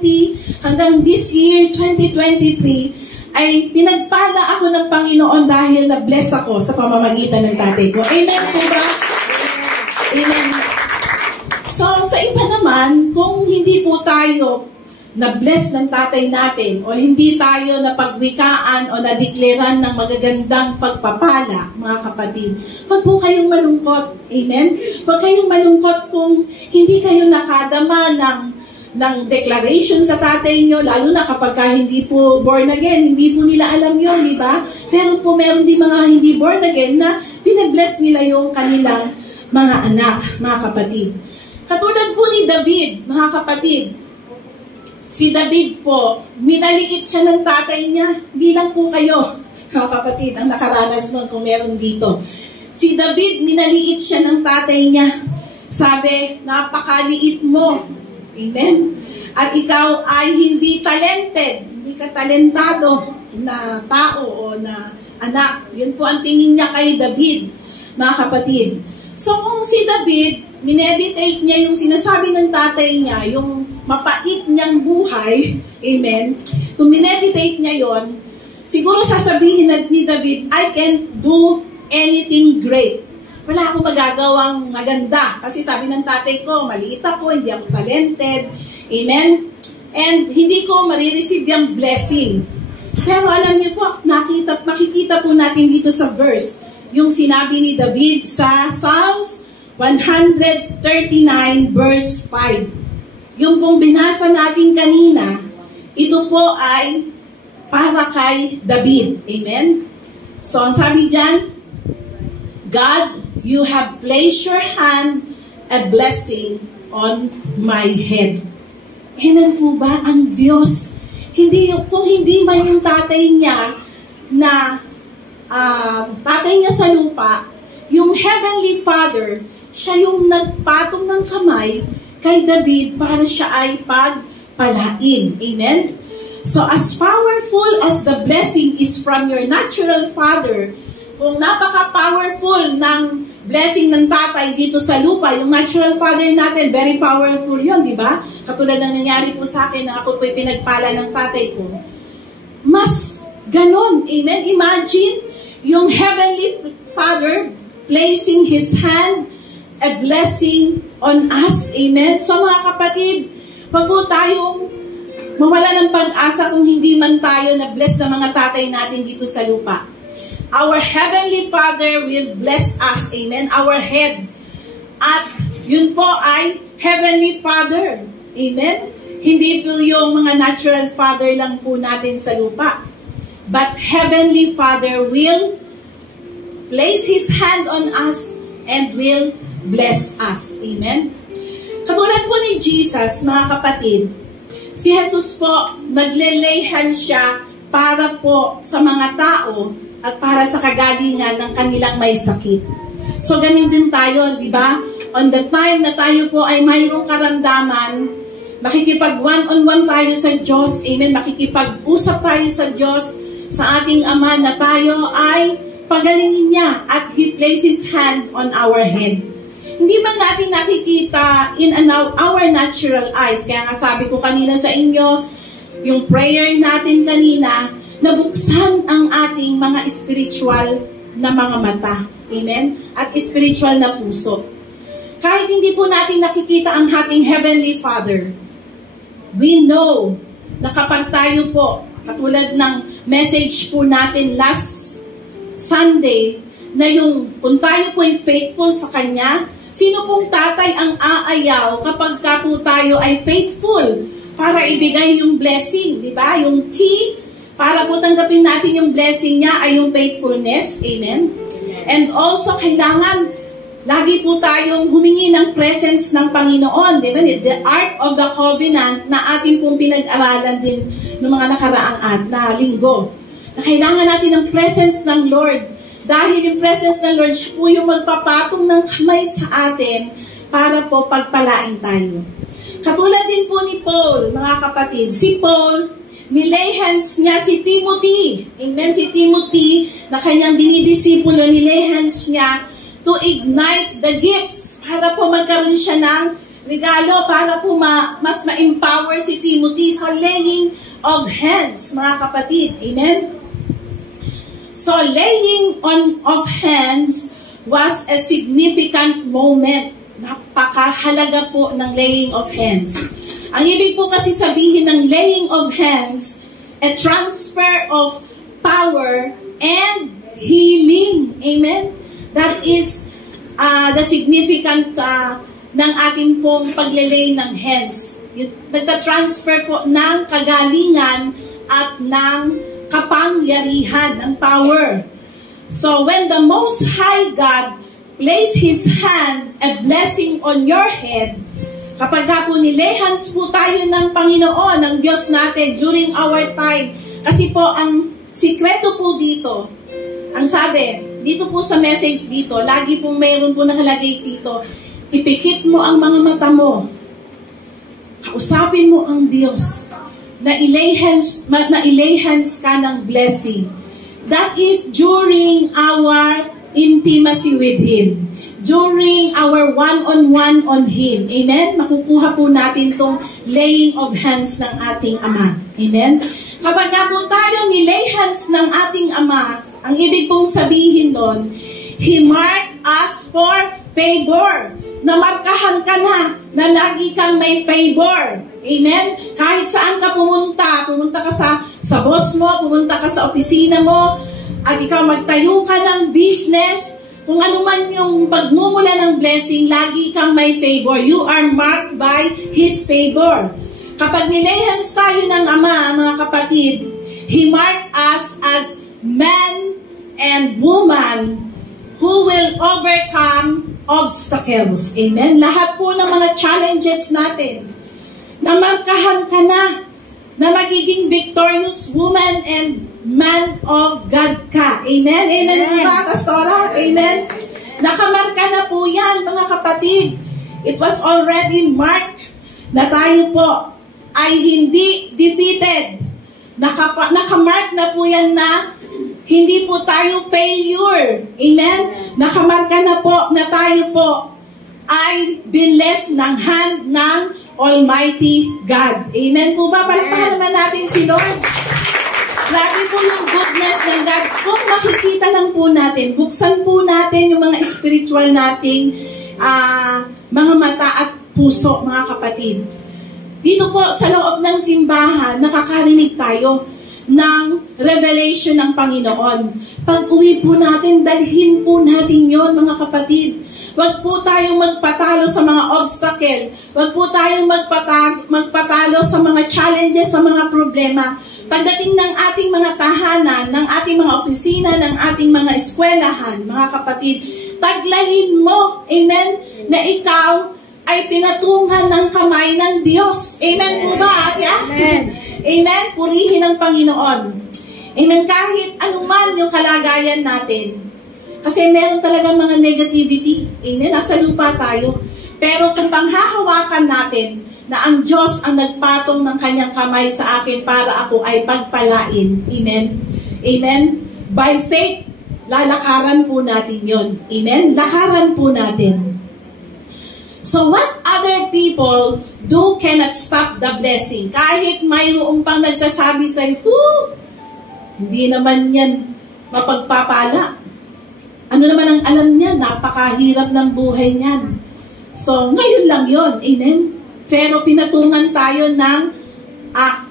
1990 hanggang this year, 2023, ay pinagpala ako ng Panginoon dahil na-bless ako sa pamamagitan ng tatay ko. Amen po ba? Amen. So, sa iba naman, kung hindi po tayo na-bless ng tatay natin o hindi tayo napagwikaan o nadekleran ng magagandang pagpapala, mga kapatid, huwag po kayong malungkot. Amen? Huwag kayong malungkot kung hindi kayo nakadama ng declaration sa tatay nyo, lalo na kapag hindi po born again, hindi po nila alam yun, di ba? Pero po meron din mga hindi born again na pinabless nila yung kanilang mga anak, mga kapatid. Katulad po ni David, mga kapatid, si David po, minaliit siya ng tatay niya, hindi lang po kayo, mga kapatid, ang nakaranas nun kung meron dito. Si David, minaliit siya ng tatay niya. Sabi, napakaliit mo. Amen? At ikaw ay hindi talented, hindi ka talentado na tao o na anak. Yun po ang tingin niya kay David, mga kapatid. So kung si David, mineditate niya yung sinasabi ng tatay niya, yung mapait niyang buhay, amen? Kung mineditate niya yon, siguro sasabihin ni David, I can do anything great. Wala akong magagawang maganda. Kasi sabi ng tatay ko, maliit ako, hindi ako talented. Amen? And hindi ko marireceive yung blessing. Pero alam niyo po, makikita po natin dito sa verse yung sinabi ni David sa Psalms 139 verse 5. Yung pong binasa natin kanina, ito po ay para kay David. Amen? So, ang sabi dyan, God, you have placed your hand a blessing on my head. Amen po ba? Ang Diyos, kung hindi man yung tatay niya na tatay niya sa lupa, yung Heavenly Father, siya yung nagpatong ng kamay kay David para siya ay pagpalain. Amen? So, as powerful as the blessing is from your natural father, kung napaka-powerful ng blessing ng tatay dito sa lupa, yung natural father natin, very powerful yun, di ba? Katulad ng nangyari po sa akin na ako po'y pinagpala ng tatay ko. Mas ganon, amen? Imagine, yung Heavenly Father placing His hand, a blessing on us, amen? So mga kapatid, wag po tayong mawala ng pag-asa kung hindi man tayo na-bless ng mga tatay natin dito sa lupa. Our Heavenly Father will bless us, amen? Our head. At yun po ay Heavenly Father, amen? Hindi po yung mga natural father lang po natin sa lupa. But Heavenly Father will place His hand on us and will bless us. Amen? Katulad po ni Jesus, mga kapatid, si Jesus po, nagle-lay hands siya para po sa mga tao at para sa kagalingan ng kanilang may sakit. So, ganun din tayo, di ba? On the time na tayo po ay mayroong karamdaman, makikipag one-on-one tayo sa Diyos, amen? Makikipag-usap tayo sa Diyos, sa ating Ama na tayo ay pagalingin niya at He places His hand on our head. Hindi man natin nakikita in our natural eyes. Kaya nga sabi ko kanina sa inyo, yung prayer natin kanina, nabuksan ang ating mga spiritual na mga mata. Amen? At spiritual na puso. Kahit hindi po natin nakikita ang ating Heavenly Father, we know na kapag tayo po, katulad ng message po natin last Sunday, na yung kung tayo po ay faithful sa Kanya, sino pong tatay ang aayaw kapag ka po tayo ay faithful para ibigay yung blessing, di ba? Yung key para po tanggapin natin yung blessing niya ay yung faithfulness. Amen? And also, kailangan lagi po tayong humingi ng presence ng Panginoon. Di ba? The Ark of the Covenant na atin pong pinag-aralan din ng mga nakaraang na linggo. Na kailangan natin ng presence ng Lord. Dahil yung presence ng Lord, siya po yung magpapatong ng kamay sa atin para po pagpalain tayo. Katulad din po ni Paul, mga kapatid. Si Paul, nilay hands niya si Timothy. Amen? Si Timothy, na kanyang dinidisipulo, nilay hands niya to ignite the gifts para po magkaroon siya ng regalo, para po mas ma-empower si Timothy. So, laying of hands, mga kapatid. Amen? So, laying on of hands was a significant moment. Napakahalaga po ng laying of hands. Ang ibig po kasi sabihin ng laying of hands, a transfer of power and healing. Amen? That is the significant ng ating pong paglelay ng hands. Nagta-transfer po ng kagalingan at ng kapangyarihan, ng power. So, when the Most High God place His hand, a blessing on your head, kapag po nilay hands po tayo ng Panginoon, ng Diyos natin during our time, kasi po ang sikreto po dito, ang sabi, dito po sa message dito, lagi pong mayroon po nakalagay dito, ipikit mo ang mga mata mo, kausapin mo ang Diyos, na ilay hands ka ng blessing. That is during our intimacy with Him. During our one-on-one on Him. Amen? Makukuha po natin tong laying of hands ng ating Ama. Amen? Kapag po tayo nilay hands ng ating Ama, ang ibig pong sabihin doon, He marked us for favor. Namarkahan ka na lagi kang may favor. Amen? Kahit saan ka pumunta ka sa boss mo, pumunta ka sa opisina mo, at ikaw magtayo ka ng business, kung ano man yung pagmumula ng blessing, lagi kang may favor. You are marked by His favor. Kapag nilehans tayo ng Ama, mga kapatid, He marked us as man and woman who will overcome obstacles. Amen? Lahat po ng mga challenges natin, namarkahan ka na magiging victorious woman and man of God ka. Amen? Amen po ba, Pastora? Amen? Nakamarka na po yan, mga kapatid. It was already marked na tayo po ay hindi defeated. Nakamark na po yan na hindi po tayo failure. Amen? Nakamarka na po na tayo po ay binless ng hand ng Almighty God. Amen po ba? Palakpakan naman natin si Lord. Grabe po yung goodness ng God. Kung makikita lang po natin, buksan po natin yung mga spiritual nating mga mata at puso, mga kapatid. Dito po sa loob ng simbahan, nakakarinig tayo ng revelation ng Panginoon. Pag uwi po natin, dalhin po natin yon, mga kapatid. Huwag po tayong magpatalo sa mga obstacle. Huwag po tayong magpatalo sa mga challenges, sa mga problema. Pagdating ng ating mga tahanan, ng ating mga opisina, ng ating mga eskwelahan, mga kapatid, taglayin mo, amen, na ikaw ay pinatungan ng kamay ng Diyos. Amen po ba, Ate? Amen. Amen. Purihin ang Panginoon. Amen. Kahit anuman yung kalagayan natin. Kasi meron talaga mga negativity. Amen. Nasa lupa tayo. Pero kung panghahawakan natin na ang Diyos ang nagpatong ng kanyang kamay sa akin para ako ay pagpalain. Amen. Amen. By faith, lalakaran po natin yon. Amen. Lakaran po natin. So what other people do cannot stop the blessing. Kahit mayroong pang nagsasabi sa'yo, hindi naman yan mapagpapala. Ano naman ang alam niya? Napakahirap ng buhay niyan. So ngayon lang yon. Amen? Pero pinatungan tayo ng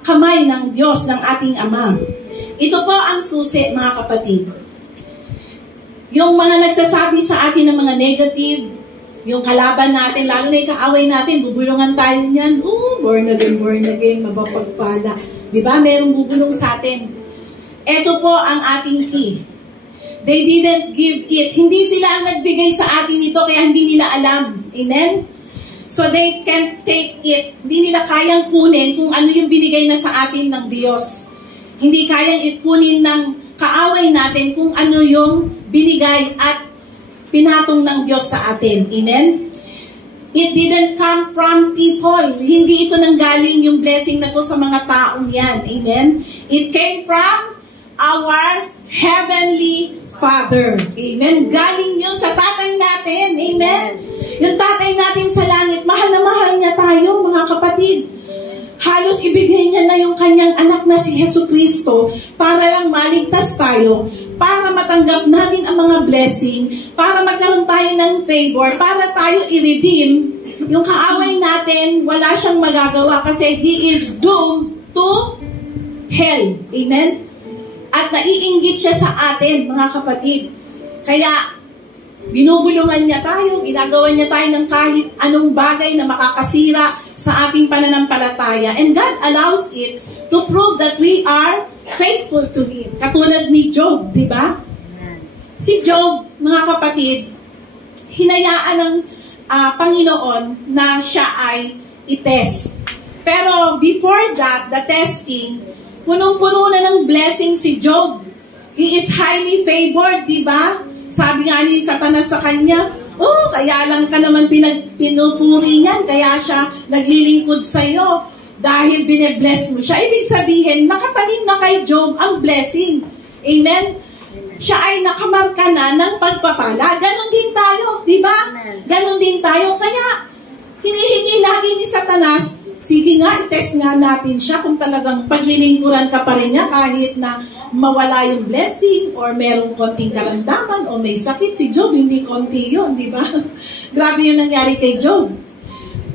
kamay ng Diyos, ng ating Ama. Ito po ang susi, mga kapatid. Yung mga nagsasabi sa atin ng mga negative, yung kalaban natin, lalo na yung kaaway natin, bubulungan tayo niyan. Born again, mapapagpala. Diba? Merong bubulong sa atin. Ito po ang ating key. They didn't give it. Hindi sila ang nagbigay sa atin ito, kaya hindi nila alam. Amen? So they can't take it. Hindi nila kayang kunin kung ano yung binigay na sa atin ng Diyos. Hindi kayang ikunin ng kaaway natin kung ano yung binigay at pinatong ng Diyos sa atin. Amen? It didn't come from people. Hindi ito nanggaling yung blessing na to sa mga taong yan. Amen? It came from our Heavenly Father. Amen? Galing yun sa tatay natin. Amen? Yung tatay natin sa langit, mahal na mahal niya tayo, mga kapatid. Halos ibigay niya na yung kanyang anak na si Jesucristo para lang maligtas tayo, para matanggap natin ang mga blessing, para magkaroon tayo ng favor, para tayo i-redeem. Yung kaaway natin, wala siyang magagawa kasi he is doomed to hell. Amen? At naiinggit siya sa atin, mga kapatid. Kaya, binubulungan niya tayo, ginagawa niya tayo ng kahit anong bagay na makakasira sa ating pananampalataya. And God allows it to prove that we are faithful to Him. Katulad ni Job, di ba? Si Job, mga kapatid, hinayaan ng Panginoon na siya ay itest. Pero before that, the testing, punong-puno na ng blessing si Job. He is highly favored, di ba? Sabi nga ni Satanas sa kanya, kaya lang ka naman pinupuri niyan, kaya siya naglilingkod sa'yo dahil bine-bless mo siya. Ibig sabihin, nakatanim na kay Job ang blessing. Amen? Siya ay nakamarka na ng pagpapala. Ganon din tayo, di ba? Ganon din tayo. Kaya, hinihingi lagi ni Satanas, sige nga, i-test nga natin siya kung talagang paglilingkuran ka pa rin niya kahit na mawala yung blessing or merong konting karamdaman o may sakit. Si Job, hindi konti yun, di ba? Grabe yung nangyari kay Job.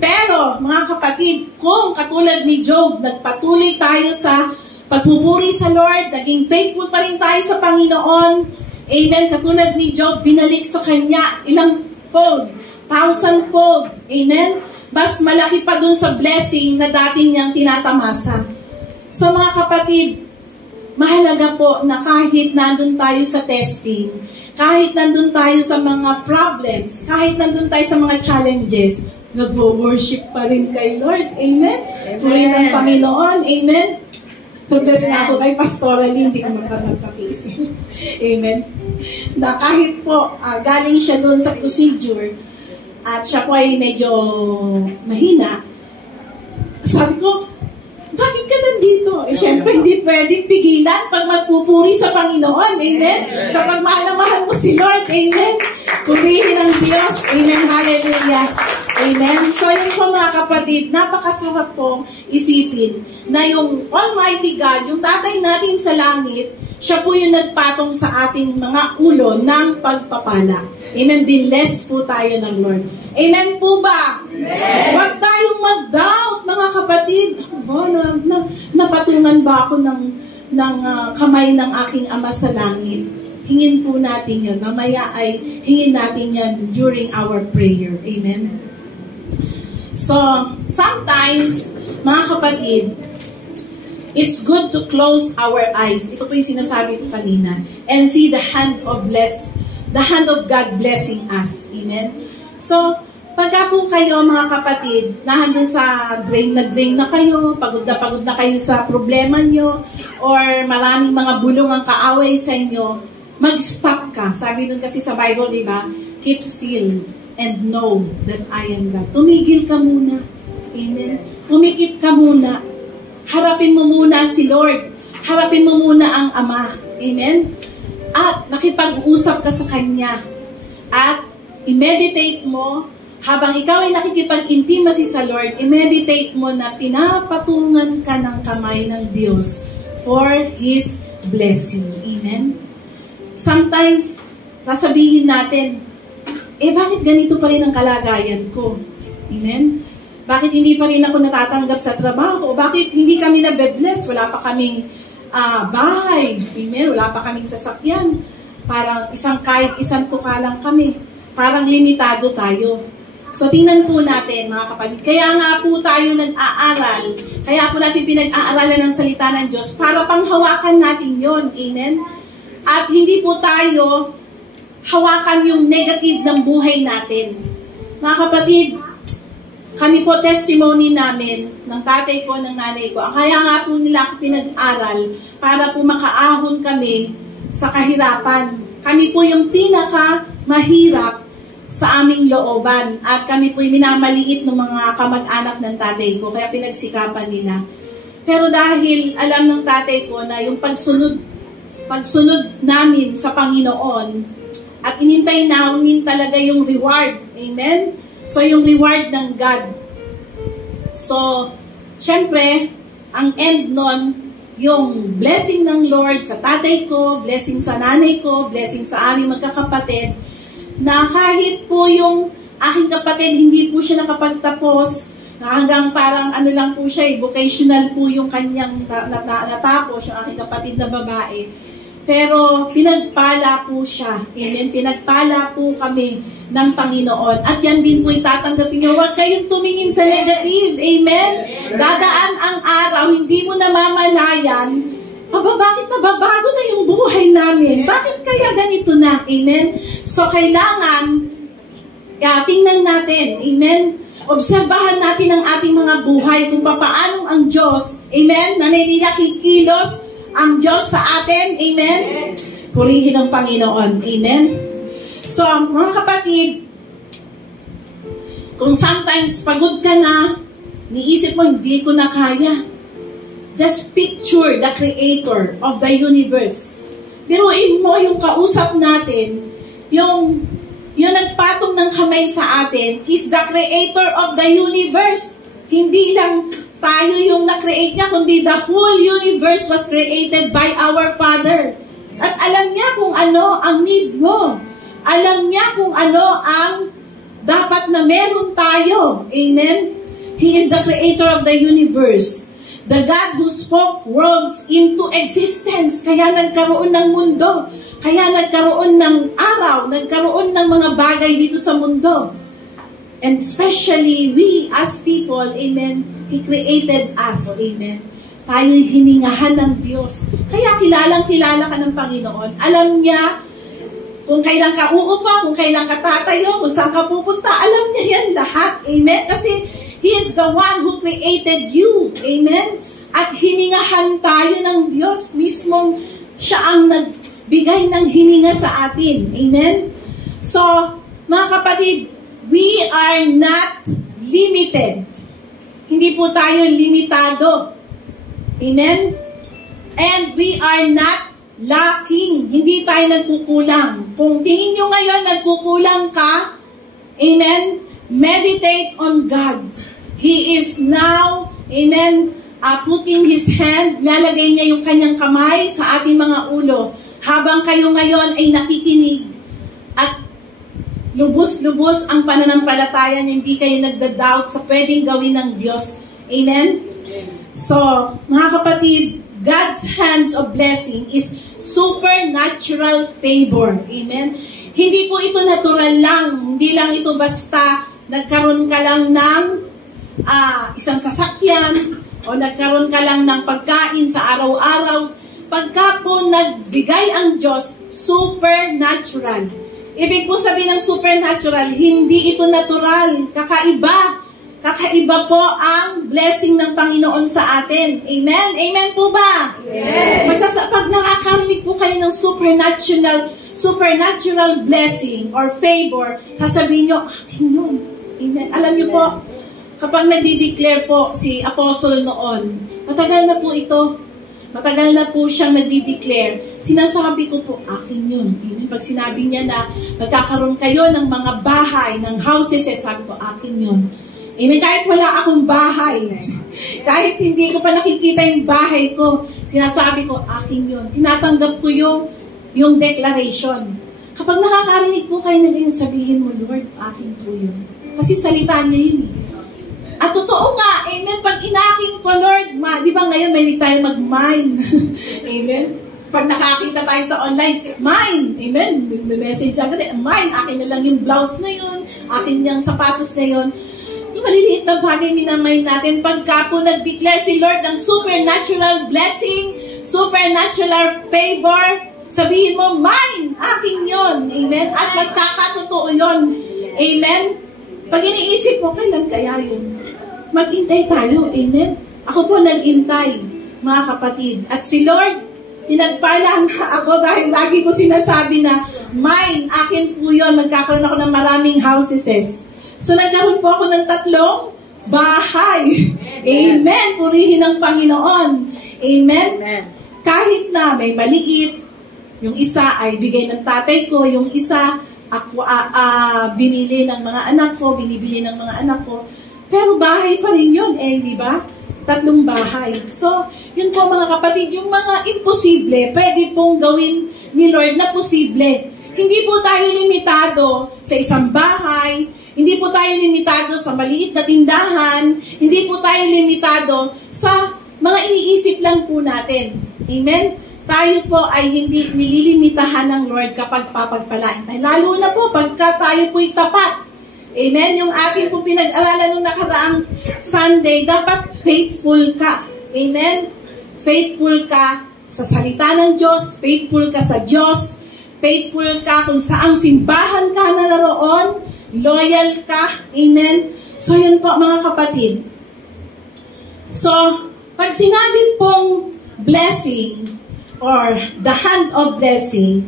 Pero, mga kapatid, kung katulad ni Job, nagpatuloy tayo sa pagpupuri sa Lord, naging faithful pa rin tayo sa Panginoon. Amen. Katulad ni Job, binalik sa kanya ilang fold, 1,000-fold. Amen. Mas malaki pa dun sa blessing na dating niyang tinatamasa. So mga kapatid, mahalaga po na kahit nandun tayo sa testing, kahit nandun tayo sa mga problems, kahit nandun tayo sa mga challenges, nag-worship pa rin kay Lord. Amen? Puri ng Panginoon. Amen? Tugas nga ako kay Pastora Lynn, hindi ko magpapakis. Amen? Na kahit po galing siya doon sa procedure at siya po ay medyo mahina, sabi ko, bakit ka nandito? Eh, syempre, hindi pwedeng pigilan pag magpupuri sa Panginoon. Amen? Kapag mahal na mahal mo si Lord. Amen? Purihin ang Diyos. Amen? Hallelujah. Amen? So, yun po mga kapatid, napakasarap pong isipin na yung Almighty God, yung tatay natin sa langit, siya po yung nagpatong sa ating mga ulo ng pagpapala. Amen? Blessed po tayo ng Lord. Amen po ba? Amen. Huwag tayong mag-doubt, mga kapatid. Ako ba, napatungan ba ako ng kamay ng aking Ama sa langit? Hingin po natin yun. Mamaya ay hingin natin yan during our prayer. Amen? So, sometimes, mga kapatid, it's good to close our eyes. Ito po yung sinasabi ko kanina. And see the hand of God blessing us. Amen? So, pagka po kayo mga kapatid, nandun sa drain na kayo, pagod na kayo sa problema nyo, or maraming mga bulong ang kaaway sa inyo, mag-stop ka. Sabi dun kasi sa Bible, di ba? Keep still and know that I am God. Tumigil ka muna. Amen? Pumikit ka muna. Harapin mo muna si Lord. Harapin mo muna ang Ama. Amen? At makipag-usap ka sa Kanya. At i-meditate mo, habang ikaw ay nakikipag-intimacy sa Lord, i-meditate mo na pinapatungan ka ng kamay ng Diyos for His blessing. Amen? Sometimes, sasabihin natin, bakit ganito pa rin ang kalagayan ko? Amen? Bakit hindi pa rin ako natatanggap sa trabaho? Bakit hindi kami nabe-bless? Wala pa kaming bahay. Amen? Wala pa kaming sasakyan. Parang kahit isang tuka lang kami. Parang limitado tayo. So, tingnan po natin, mga kapatid. Kaya nga po tayo nag-aaral. Kaya po natin pinag-aaralan ng salita ng Diyos para panghawakan natin yon. Amen? At hindi po tayo hawakan yung negative ng buhay natin. Mga kapatid, kami po testimony namin ng tatay ko, ng nanay ko. Kaya nga po nila ako pinag-aral para po makaahon kami sa kahirapan. Kami po yung pinaka-mahirap sa aming looban. At kami po yung minamaliit ng mga kamag-anak ng tatay ko. Kaya pinagsikapan nila. Pero dahil alam ng tatay ko na yung pagsunod namin sa Panginoon at inintay namin talaga yung reward. Amen? So, yung reward ng God. So, syempre, ang end nun, yung blessing ng Lord sa tatay ko, blessing sa nanay ko, blessing sa aming magkakapatid, na kahit po yung aking kapatid, hindi po siya nakapagtapos, hanggang parang ano lang po siya, vocational po yung kanyang natapos, yung aking kapatid na babae. Pero pinagpala po siya. Amen? Pinagpala po kami ng Panginoon. At yan din po itatanggapin nyo. Huwag kayong tumingin sa negative. Amen? Dadaan ang araw, hindi mo namamalayan, bakit nababago na yung buhay namin? Bakit kaya ganito na? Amen? So, kailangan tingnan natin. Amen? Obserbahan natin ang ating mga buhay kung paano ang Diyos, amen, naninilakikilos ang Diyos sa atin. Amen? Purihin ang Panginoon. Amen? So, mga kapatid, kung sometimes pagod ka na, niisip mo, hindi ko na kaya. Just picture the Creator of the universe. Biruin mo yung kausap natin, yung nagpatong ng kamay sa atin is the Creator of the universe. Hindi lang tayo yung na-create niya, kundi the whole universe was created by our Father. At alam niya kung ano ang need mo. Alam niya kung ano ang dapat na meron tayo. Amen? He is the Creator of the universe. The God who spoke worlds into existence. Kaya nagkaroon ng mundo. Kaya nagkaroon ng araw. Nagkaroon ng mga bagay dito sa mundo. And especially we as people, amen, He created us, amen. Tayo'y hiningahan ng Diyos. Kaya kilalang-kilala ka ng Panginoon. Alam niya kung kailan ka uupa, kung kailan ka tatayo, kung saan ka pupunta. Alam niya yan lahat, amen. Kasi He is the one who created you. Amen? At hiningahan tayo ng Diyos. Mismong siya ang nagbigay ng hininga sa atin. Amen? So, mga kapatid, we are not limited. Hindi po tayo limitado. Amen? And we are not lacking. Hindi tayo nagkukulang. Kung tingin nyo ngayon nagkukulang ka, amen, meditate on God. He is now, amen, putting His hand, lalagay niya yung kanyang kamay sa ating mga ulo. Habang kayo ngayon ay nakikinig at lubos-lubos ang pananampalataya niyo, hindi kayo nagda-doubt sa pwedeng gawin ng Diyos. Amen? So, mga kapatid, God's hands of blessing is supernatural favor. Amen? Hindi po ito natural lang. Hindi lang ito basta nagkaroon ka lang ng isang sasakyan o nagkaroon ka lang ng pagkain sa araw-araw. Pagka po nagbigay ang Diyos, supernatural. Ibig po sabihin ng supernatural, hindi ito natural, kakaiba. Kakaiba po ang blessing ng Panginoon sa atin. Amen? Amen po ba? Amen. Pag nakakarinig po kayo ng supernatural blessing or favor, sasabihin nyo, akin yun. Amen. Alam niyo po, kapag nagdi-declare po si Apostle noon, matagal na po ito. Matagal na po siyang nagdi-declare. Sinasabi ko po, akin yun. Amen. Pag sinabi niya na magkakaroon kayo ng mga bahay, ng houses, sabi ko, akin yun. Amen. Kahit wala akong bahay, kahit hindi ko pa nakikita yung bahay ko, sinasabi ko, akin yun. Tinatanggap ko yung declaration. Kapag nakakarinig po kayo na din, sabihin mo, Lord, akin po yun. Kasi salita niya yun eh. At totoo nga, amen, pag inaking ko, Lord, di ba ngayon may tayo mag-mine? Amen? Pag nakakita tayo sa online, mine, amen, message agad, mine, akin na lang yung blouse na yun, akin yung sapatos na yun. Yung maliliit na bagay minamine natin, pagka po nag-declare si Lord ng supernatural blessing, supernatural favor, sabihin mo, mine, akin yun, amen, at magkakatotoo yun, amen. Pag iniisip mo, kailan kaya yun? Mag-intay tayo. Amen? Ako po nag-intay, mga kapatid. At si Lord, pinagpala ako dahil lagi ko sinasabi na, mine, akin po yun. Magkakaroon ako ng maraming houses. So nagkaroon po ako ng 3 bahay. Amen? Purihin ng Panginoon. Amen? Kahit na may maliit, yung isa ay bigay ng tatay ko, yung isa ako binili ng mga anak ko, binibili ng mga anak ko. Pero bahay pa rin yun, di ba? 3 bahay. So, yun po mga kapatid, yung mga imposible, pwede pong gawin ni Lord na posible. Hindi po tayo limitado sa isang bahay, hindi po tayo limitado sa maliit na tindahan, hindi po tayo limitado sa mga iniisip lang po natin. Amen? Tayo po ay hindi nililimitahan ng Lord kapag papagpalain tayo. Lalo na po pagka tayo po'y tapat. Amen? Yung ating po pinag-aralan nung nakaraang Sunday, dapat faithful ka. Amen? Faithful ka sa salita ng Diyos, faithful ka sa Diyos, faithful ka kung saang simbahan ka naroon, loyal ka. Amen? So yun po mga kapatid. So, pag sinabi pong blessing, or the hand of blessing,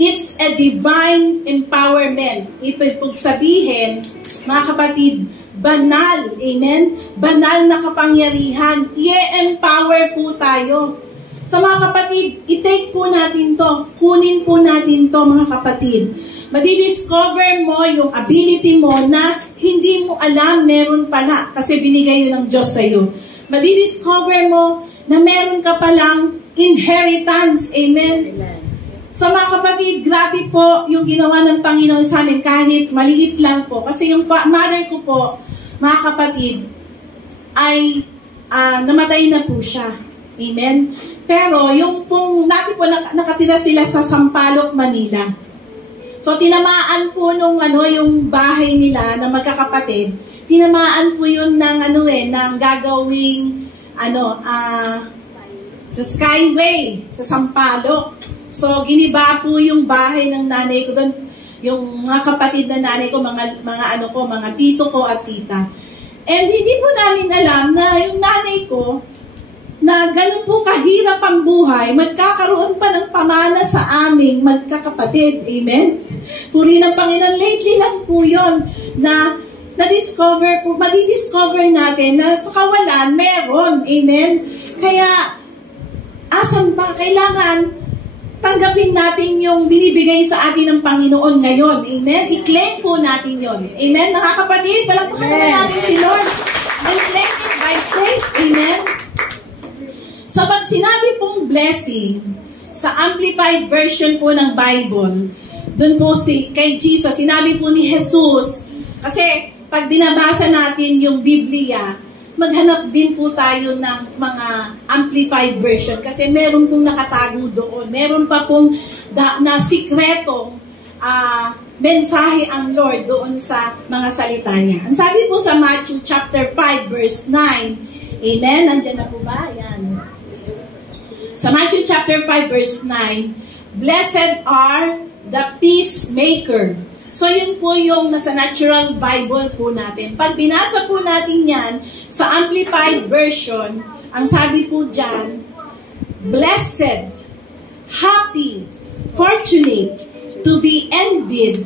it's a divine empowerment. Ibig pong sabihin, mga kapatid, banal, amen? Banal na kapangyarihan. I-empower po tayo. So mga kapatid, i-take po natin to. Kunin po natin to, mga kapatid. Madidiscover mo yung ability mo na hindi mo alam meron pala kasi binigay yun ng Diyos sa iyo. Madidiscover mo na meron ka palang inheritance. Amen? Amen. So mga kapatid, grabe po yung ginawa ng Panginoon sa amin kahit maliit lang po. Kasi yung mother ko po, mga kapatid, ay namatay na po siya. Amen? Pero yung pong, dati po nakatira sila sa Sampaloc, Manila. So tinamaan po nung yung bahay nila na magkakapatid, tinamaan po yun ng ng gagawing the Skyway sa Sampaloc. So giniba po yung bahay ng nanay ko doon, yung mga kapatid na nanay ko, mga tito ko at tita. And hindi po namin alam na yung nanay ko, na ganun po kahirap ang buhay, magkakaroon pa ng pamana sa aming magkakapatid. Amen? Puri ng Panginoon, lately lang po yun na na-discover po, madi-discover natin na sa kawalan, meron. Amen? Kaya, asan pa? Kailangan tanggapin natin yung binibigay sa atin ng Panginoon ngayon. Amen? I-claim po natin yon. Amen? Mga kapatid, palakpakan naman natin si Lord. And claim it by faith. Amen? So, pag sinabi pong blessing, sa Amplified Version po ng Bible, doon po kay Jesus, sinabi po ni Jesus, kasi pag binabasa natin yung Biblia, maghanap din po tayo ng mga Amplified Version, kasi meron pong nakatago doon. Meron pa pong na sikretong mensahe ang Lord doon sa mga salita niya. Ang sabi po sa Matthew chapter 5, verse 9, Amen? Nandiyan na po ba? Yan. Sa Matthew chapter 5 verse 9, blessed are the peacemaker. So yun po yung nasa natural Bible po natin. Pag binasa po natin yan sa Amplified Version, ang sabi po dyan, blessed, happy, fortunate, to be envied,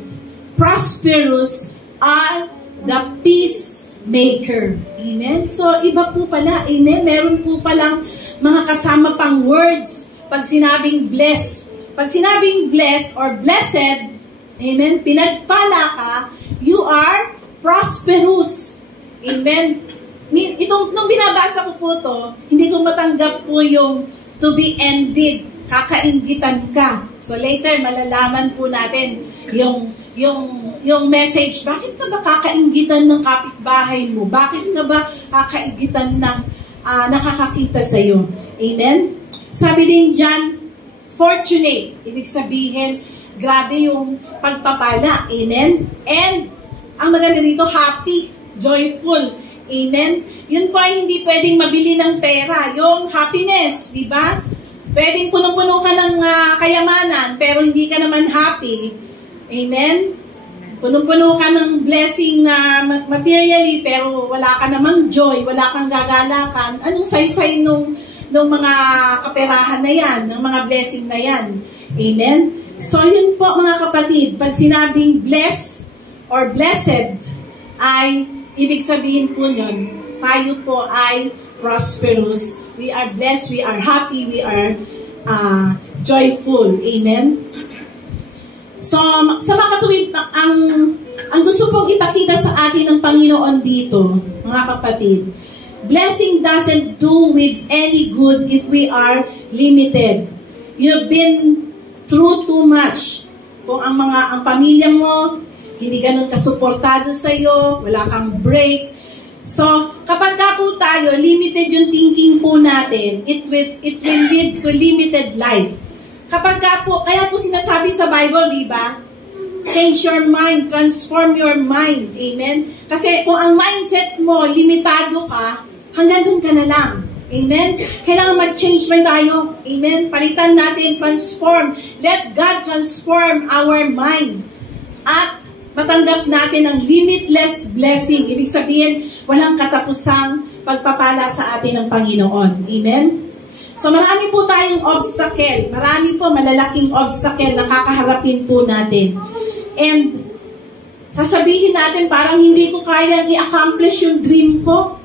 prosperous are the peacemaker. Amen? So iba po pala. Amen? Meron po palang mga kasama pang words pag sinabing bless. Pag sinabing bless or blessed, amen, pinagpala ka, you are prosperous. Amen. Nung binabasa ko po to, hindi ko matanggap po yung to be envied, kakainggitan ka. So later, malalaman po natin yung message, bakit ka ba kakainggitan ng kapitbahay mo? Bakit ka ba kakainggitan ng nakakakita sa iyo? Amen? Sabi din dyan, fortunate. Ibig sabihin, grabe yung pagpapala. Amen? And, ang maganda dito, happy, joyful. Amen? Yun po ay hindi pwedeng mabili ng pera. Yung happiness, di ba? Pwedeng punong-puno ka ng kayamanan, pero hindi ka naman happy. Amen? Punong-puno ka ng blessing na materially, pero wala ka namang joy, wala kang gagalakan. Anong saysay nung mga kaperahan na yan, ng mga blessing na yan? Amen? So yun po mga kapatid, pag sinabing bless or blessed, ay ibig sabihin po yun, tayo po ay prosperous. We are blessed, we are happy, we are joyful. Amen? So, sa makatuwid, ang gusto pong ipakita sa atin ng Panginoon dito, mga kapatid, blessing doesn't do with any good if we are limited. You've been through too much. Kung ang pamilya mo, hindi ganun kasuportado sa'yo, wala kang break. So, kapag ka po tayo, limited yung thinking po natin, it will lead to limited life. Kapag ka po, kaya po sinasabi sa Bible, di ba? Change your mind, transform your mind. Amen? Kasi kung ang mindset mo, limitado ka, hanggang dun ka na lang. Amen? Kailangan mag-change man tayo. Amen? Palitan natin, transform. Let God transform our mind. At matanggap natin ang limitless blessing. Ibig sabihin, walang katapusang pagpapala sa atin ng Panginoon. Amen? So marami po tayong obstacle. Marami po malalaking obstacle na kakaharapin po natin. And sasabihin natin parang hindi ko kayang i-accomplish yung dream ko.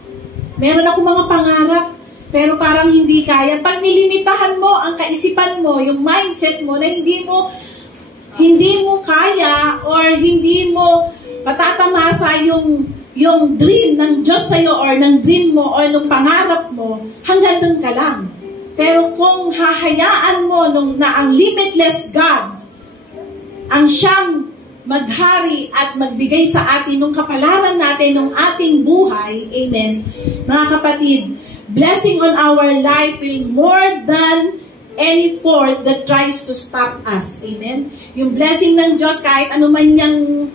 Meron ako mga pangarap, pero parang hindi kaya. Pag nilimitahan mo ang kaisipan mo, yung mindset mo na hindi mo kaya or hindi mo matatamasa yung dream ng Diyos sa'yo or ng dream mo or ng pangarap mo, hanggang dun ka lang. Pero kung hahayaan mo na ang limitless God, ang siyang maghari at magbigay sa atin ng kapalaran natin ng ating buhay, amen, mga kapatid, blessing on our life will more than any force that tries to stop us. Amen? Yung blessing ng Diyos, kahit anuman niyang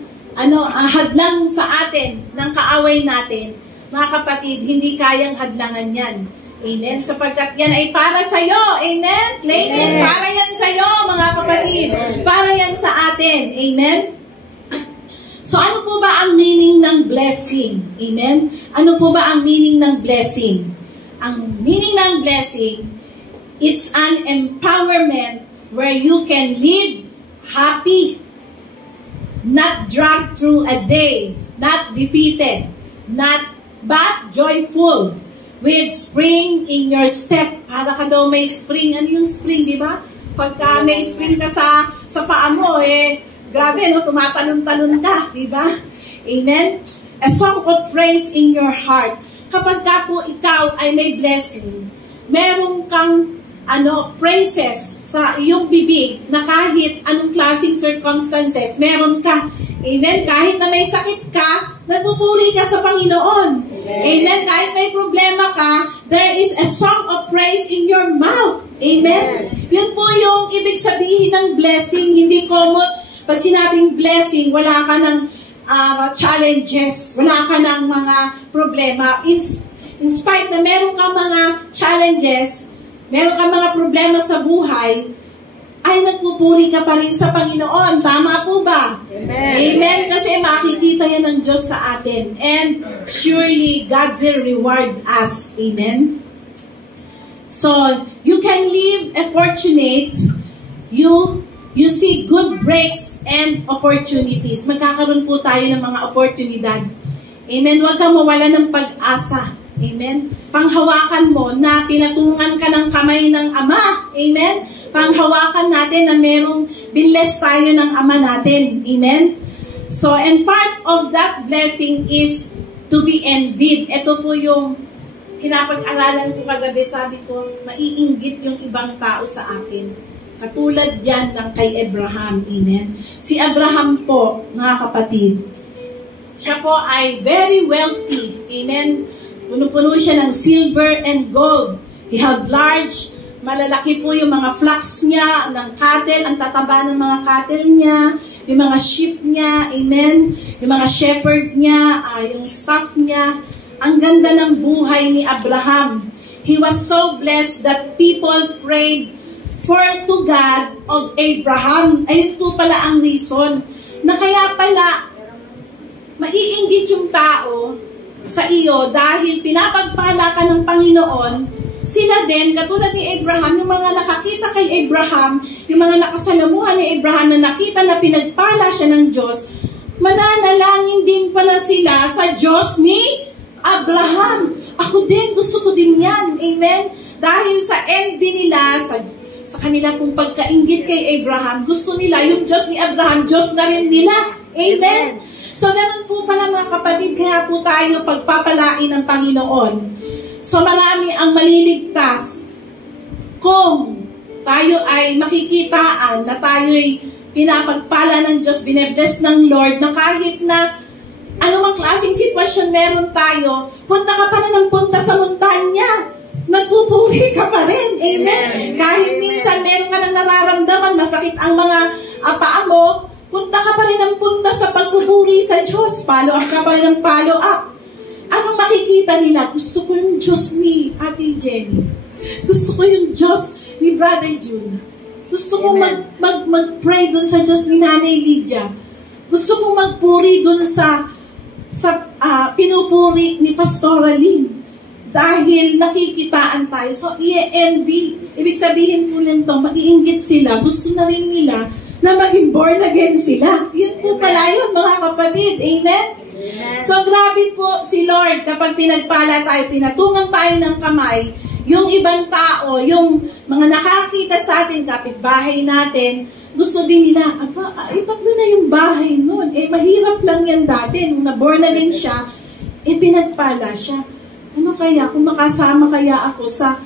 hadlang sa atin, ng kaaway natin, mga kapatid, hindi kayang hadlangan yan. Amen? Sapagkat yan ay para sa'yo. Amen? Claim it. Para yan sa'yo, mga kapatid. Para yan sa atin. Amen? So, ano po ba ang meaning ng blessing? Amen? Ano po ba ang meaning ng blessing? Ang meaning ng blessing, it's an empowerment where you can live happy, not dragged through a day, not defeated, but joyful, with spring in your step. Para ka daw may spring. Ano yung spring, di ba? Pagka may spring ka sa paa mo, grabe, no? Tumatalon-talon ka, di ba? Amen? A song of praise in your heart. Kapag ka po ikaw ay may blessing, meron kang praises sa iyong bibig na kahit anong klaseng circumstances, meron ka. Amen? Kahit na may sakit ka, nagpupuri ka sa Panginoon. Amen? Kahit may problema ka, there is a song of praise in your mouth. Amen? Yun po yung ibig sabihin ng blessing. Hindi komot, pag sinabing blessing, wala ka ng challenges, wala ka ng mga problema. In spite na meron ka mga challenges, meron ka mga problema sa buhay, ay nagpupuri ka pa rin sa Panginoon. Tama po ba? Amen. Amen. Kasi makikita yan ng Diyos sa atin. And surely God will reward us. Amen. So, you can live a fortunate, you see good breaks and opportunities. Magkakaroon po tayo ng mga oportunidad. Amen. Huwag kang mawala ng pag-asa. Amen. Panghawakan mo na pinatungan ka ng kamay ng Ama. Amen. Panghawakan natin na merong binless tayo ng Ama natin. Amen. So, and part of that blessing is to be envied. Ito po yung pinapag-aralan ko kagabi. Sabi ko, maiinggit yung ibang tao sa akin. Katulad yan ng kay Abraham. Amen. Si Abraham po, mga kapatid, siya po ay very wealthy. Amen. Puno-puno siya ng silver and gold. He had large, malalaki po yung mga flocks niya, ng cattle, ang tataba ng mga cattle niya, yung mga sheep niya, amen, yung mga shepherd niya, yung staff niya. Ang ganda ng buhay ni Abraham. He was so blessed that people prayed to God of Abraham. Ayun po pala ang reason na kaya pala maiinggit yung tao sa iyo dahil pinapagpala ka ng Panginoon. Sila din, katulad ni Abraham, yung mga nakakita kay Abraham, yung mga nakasalamuhan ni Abraham na nakita na pinagpala siya ng Diyos, mananalangin din pala sila sa Diyos ni Abraham. Ako din, gusto ko din yan. Amen? Dahil sa envy nila, sa kanila pong pagkainggit kay Abraham, gusto nila yung Diyos ni Abraham, Diyos na rin nila. Amen? So, ganun po pala mga kapatid, kaya po tayo pagpapalain ng Panginoon. So, marami ang maliligtas kung tayo ay makikitaan na tayo ay pinapagpala ng Diyos, binebless ng Lord, na kahit na anumang klaseng sitwasyon meron tayo, punta ka pa na ng punta sa montanya, nagpupuri ka pa rin. Amen? Kahit minsan meron ka nang nararamdaman, masakit ang mga paa mo, punta ka pa rin ng punta sa pagpupuri sa Diyos. Follow up ka pa rin ng follow up. Anong makikita nila? Gusto ko yung Diyos ni Ate Jenny. Gusto ko yung Diyos ni Brother June. Gusto ko mag-pray dun sa Diyos ni Nanay Lydia. Gusto ko magpuri dun sa pinupuri ni Pastora Lynn. Dahil nakikitaan tayo. So, i-envy. Ibig sabihin po nito, maiinggit sila. Gusto na rin nila na maging born again sila. Yun po pala yun, mga kapatid. Amen? So, grabe po si Lord kapag pinagpala tayo, pinatungan tayo ng kamay, yung ibang tao, yung mga nakakita sa atin, kapitbahay natin, gusto din nila, tatlo na yung bahay nun. Mahirap lang yan dati. Nung na-born again siya, pinagpala siya. Ano kaya, kung makasama kaya ako sa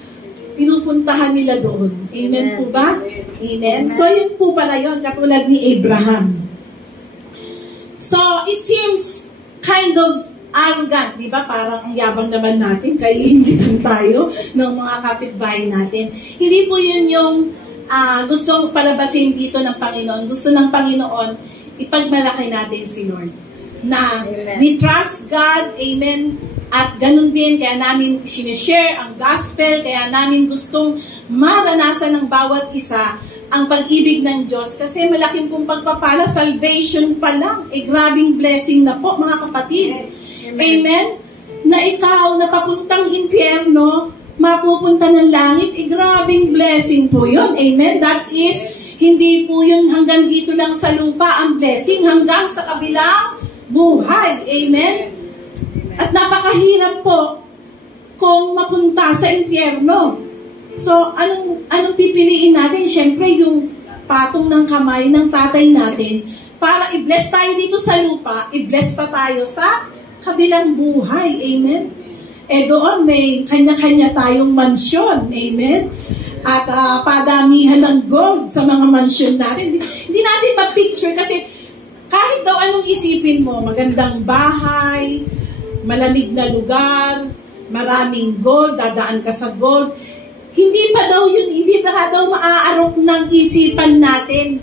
pinupuntahan nila doon? Amen po ba? Amen. So, yun po pala yun, katulad ni Abraham. So, it seems kind of arrogant, di ba? Parang ang yabang naman natin, kaiingitan tayo ng mga kapitbahay natin. Hindi po yun yung gustong palabasin dito ng Panginoon. Gusto ng Panginoon, ipagmalaki natin si Lord. Na we trust God, amen, at ganun din, kaya namin sinishare ang gospel, kaya namin gustong maranasan ng bawat isa ang pag-ibig ng Diyos. Kasi malaking pong pagpapala, salvation pa lang, grabing blessing na po, mga kapatid. Amen? Na ikaw na papuntang impyerno, mapupunta ng langit, grabing blessing po yun. Amen? That is, hindi po yun hanggang dito lang sa lupa ang blessing, hanggang sa kabilang buhay. Amen? At napakahirap po kung mapunta sa impyerno. So, anong pipiliin natin? Siyempre, yung patong ng kamay ng tatay natin para i-bless tayo dito sa lupa, i-bless pa tayo sa kabilang buhay. Amen? Doon may kanya-kanya tayong mansyon. Amen? At padamihan ng gold sa mga mansyon natin. Hindi natin ma-picture kasi kahit daw anong isipin mo, magandang bahay, malamig na lugar, maraming gold, dadaan ka sa gold, hindi pa daw maaarok ng isipan natin.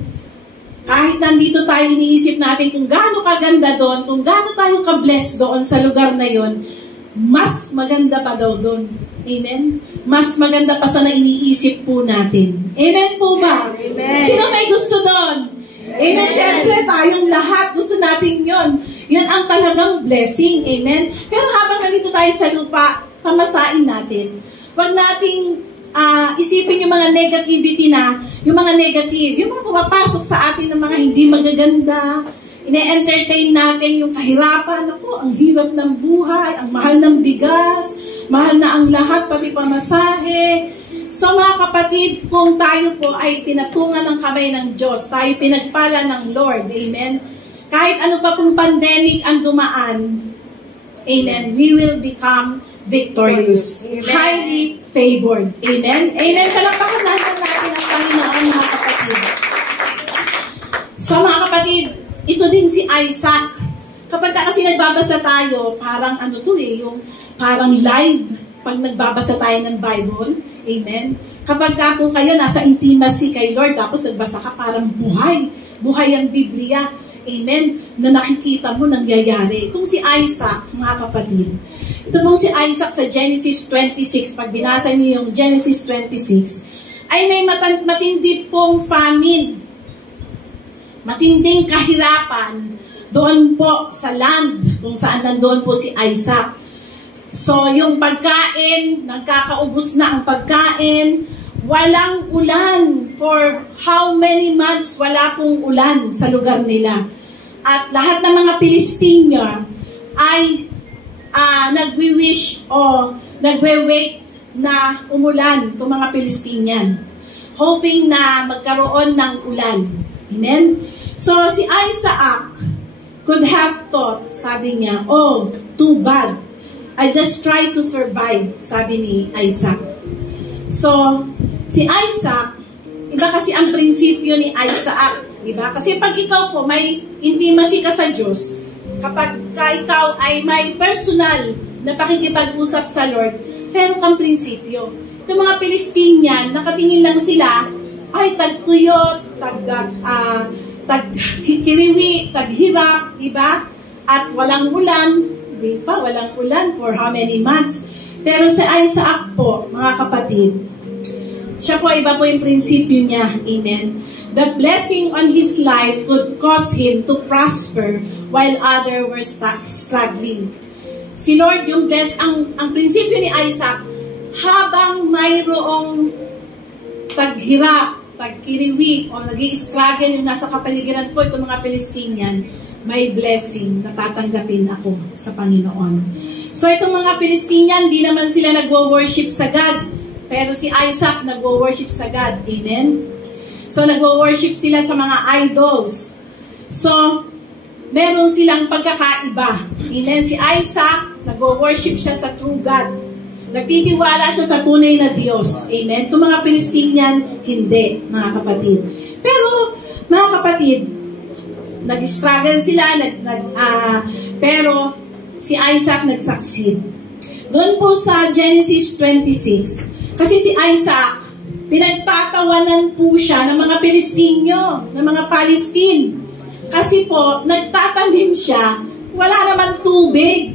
Kahit nandito tayo, iniisip natin kung gaano kaganda doon, kung gaano tayo ka-bless doon sa lugar na yon, mas maganda pa daw doon. Amen? Mas maganda pa sa na iniisip po natin. Amen po ba? Amen. Sino may gusto doon? Amen. Siyempre, tayong lahat, gusto natin yon. Yan ang talagang blessing. Amen? Pero habang nandito tayo sa lupa, pamasain natin. Huwag nating isipin yung mga negativity yung mga negative, yung mga pumapasok sa atin ng mga hindi magaganda, ine-entertain natin yung kahirapan. Ako, ang hirap ng buhay, ang mahal ng bigas, mahal na ang lahat, pati pamasahe. So mga kapatid, kung tayo po ay pinatungan ng kamay ng Diyos, tayo pinagpala ng Lord, amen? Kahit ano pa pong pandemic ang dumaan, amen, we will become victorious. Amen. Highly favored. Amen? Amen. Palakpakan natin ang Panginoon, mga kapatid. So, mga kapatid, ito din si Isaac. Kapag kasi nagbabasa tayo, parang yung parang live pag nagbabasa tayo ng Bible. Amen? Kapag po kayo nasa intimacy kay Lord, tapos nagbasa ka, parang buhay. Buhay ang Biblia. Amen? Na nakikita mo nangyayari. Itong si Isaac, mga kapatid. Ito pong si Isaac sa Genesis 26, pag binasa niyo yung Genesis 26, ay may matindi pong famine. Matinding kahirapan doon po sa land, kung saan nandoon po si Isaac. So, yung pagkain, nagkakaubos na ang pagkain, walang ulan. For how many months wala pong ulan sa lugar nila. At lahat ng mga Pilistino ay nagwi-wish o nagwe-wait na umulan itong mga Pilistinian, hoping na magkaroon ng ulan. Amen? So, si Isaac could have thought, sabi niya, oh, too bad. I just try to survive, sabi ni Isaac. So, si Isaac, iba kasi ang prinsipyo ni Isaac, diba? Kasi pag ikaw po may intimacy ka sa Diyos, kapag ikaw ay may personal na pakikipag-usap sa Lord, pero kang prinsipyo. Itong mga Pilistinian, nakatingin lang sila, ay tagtuyot, tagkiriwi, taghirap, diba? At walang ulan, di ba? Walang ulan for how many months? Pero si Isaac po, mga kapatid, siya po, iba po yung prinsipyo niya. Amen? The blessing on his life could cause him to prosper while others were struggling. Si Lord, yung ang prinsipyo ni Isaac, habang mayroong taghirap, tagkiriwi, o nag-i-struggle yung nasa kapaligiran ko, itong mga Pilistinian, may blessing na tatanggapin ako sa Panginoon. So itong mga Pilistinian, di naman sila nagwo-worship sa God, pero si Isaac nagwo-worship sa God. Amen? So, nagwo-worship sila sa mga idols. So, meron silang pagkakaiba. Amen? Si Isaac, nagwo-worship siya sa true God. Nagtitiwala siya sa tunay na Diyos. Amen? Itong mga Pilistinian, hindi, mga kapatid. Pero, mga kapatid, nag-struggle sila, pero si Isaac nag-succeed. Doon po sa Genesis 26, kasi si Isaac, pinagtatawanan po siya ng mga Pilistino, ng mga Palestine. Kasi po, nagtatanim siya, wala naman tubig.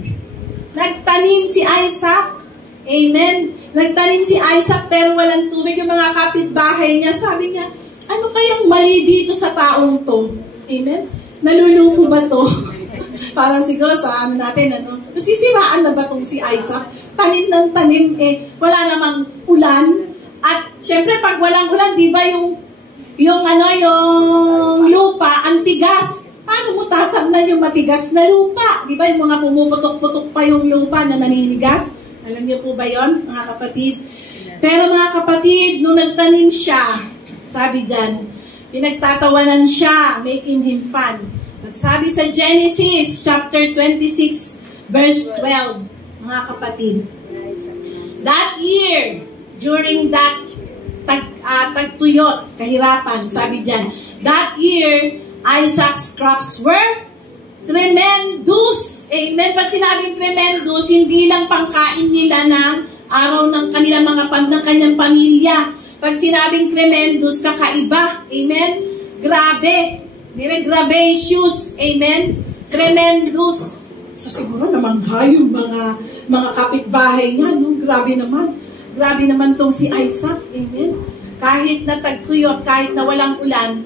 Nagtanim si Isaac. Amen. Nagtanim si Isaac pero walang tubig. Yung mga kapitbahay niya, sabi niya, ano kayang mali dito sa taong to? Amen. Naluluko ba to? Parang siguro sa ano natin, nasisiraan na ba tong si Isaac? Tanim ng tanim, wala namang ulan. At syempre pag walang ulan, di ba yung lupa, ang tigas. Paano mo tatamnan yung matigas na lupa? Di ba yung mga pumuputok-putok pa yung lupa na naninigas? Alam niyo po ba yon, mga kapatid? Pero mga kapatid, nung nagtanim siya, sabi dyan, pinagtatawanan siya, making him fun. At sabi sa Genesis chapter 26, verse 12, mga kapatid, that year, during that tagtuyot, kahirapan, sabi dyan, that year, Isaac's crops were tremendous. Amen. Pag sinabing tremendous, hindi lang pangkain nila ng araw ng kanilang ng kanyang pamilya. Pag sinabing tremendous, kakaiba. Amen. Grabe. Amen. Gracious. Amen. Tremendous. So siguro namangha yung mga kapitbahay niya. No? Grabe naman. Grabe naman tong si Isaac. Amen. Kahit na tagtuyot, kahit na walang ulan,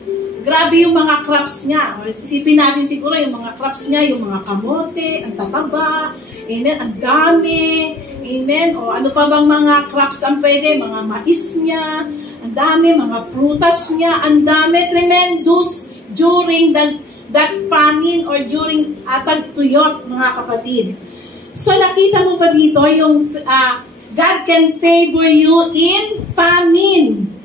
grabe yung mga crops niya. Isipin natin siguro yung mga crops niya, yung mga kamote, ang tataba, amen, ang dami, amen, o ano pa bang mga crops ang pwede, mga mais niya, ang dami, mga prutas niya, ang dami, tremendous during that famine or during tagtuyot, mga kapatid. So nakita mo pa dito yung God can favor you in famine.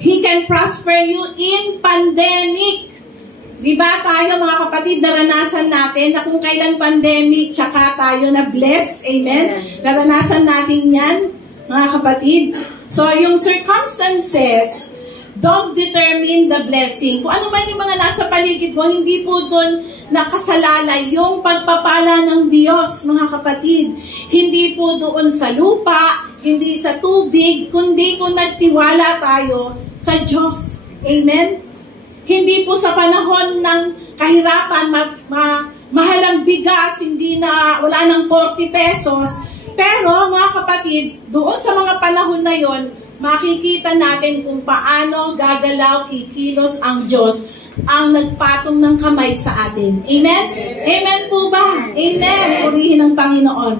He can prosper you in pandemic. Diba tayo mga kapatid, naranasan natin na kung kailan pandemic, tsaka tayo na bless. Amen? Naranasan natin yan, mga kapatid. So, yung circumstances don't determine the blessing. Kung ano man yung mga nasa paligid mo, hindi po doon nakasalalay yung pagpapala ng Diyos, mga kapatid. Hindi po doon sa lupa, hindi sa tubig, kundi kung nagtiwala tayo sa Diyos. Amen? Hindi po sa panahon ng kahirapan, mahal ang bigas, wala ng 40 pesos. Pero mga kapatid, doon sa mga panahon na yon, makikita natin kung paano gagalaw, kikilos ang Diyos ang nagpatong ng kamay sa atin. Amen? Amen po ba? Amen. Purihin ng Panginoon.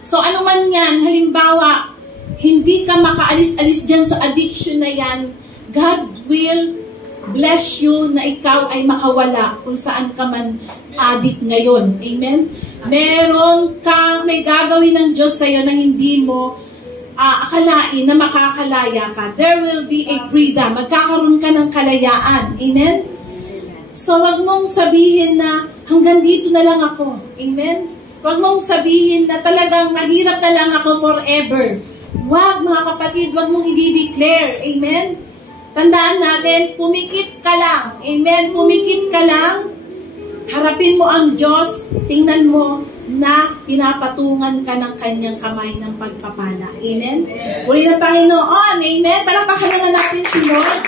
So ano man yan, halimbawa, hindi ka makaalis-alis dyan sa addiction na yan, God will bless you na ikaw ay makawala kung saan ka man addict ngayon. Amen? May gagawin ng Diyos sa'yo na hindi mo akalain na makakalaya ka. There will be a freedom. Magkakaroon ka ng kalayaan. Amen? So, wag mong sabihin na hanggang dito na lang ako. Amen? Wag mong sabihin na talagang mahirap na lang ako forever. Wag, mga kapatid, wag mong i-declare. Amen? Tandaan natin, pumikit ka lang. Amen? Pumikit ka lang. Harapin mo ang Diyos. Tingnan mo na pinapatungan ka ng kanyang kamay ng pagpapala. Amen? Puri ng Panginoon. Amen? Palakpakan naman natin si Lord.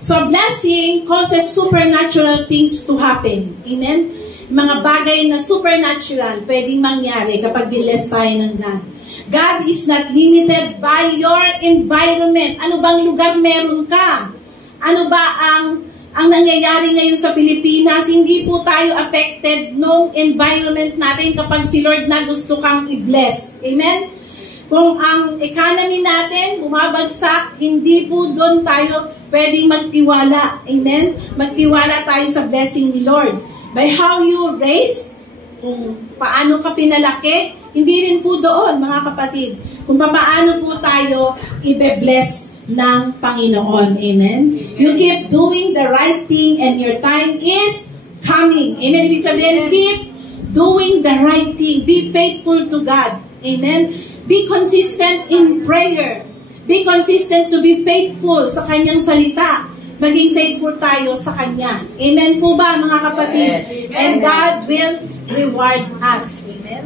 So, blessing causes supernatural things to happen. Amen? Mga bagay na supernatural pwedeng mangyari kapag blessed tayo ng God. God is not limited by your environment. Ano bang lugar meron ka? Ano ba ang nangyayari ngayon sa Pilipinas? Hindi po tayo affected nung environment natin kapag si Lord na gusto kang i-bless. Amen? Kung ang economy natin bumabagsak, hindi po doon tayo pwedeng magtiwala. Amen? Magtiwala tayo sa blessing ni Lord. By how you raise, kung paano ka pinalaki, hindi rin po doon, mga kapatid. Kung paano po tayo i-bless ng Panginoon. Amen? You keep doing the right thing and your time is coming. Amen? Ibig sabihin, keep doing the right thing. Be faithful to God. Amen? Be consistent in prayer. Be consistent to be faithful sa kanyang salita. maging faithful tayo sa Kanya. Amen po ba, mga kapatid? Amen. And God will reward us. Amen?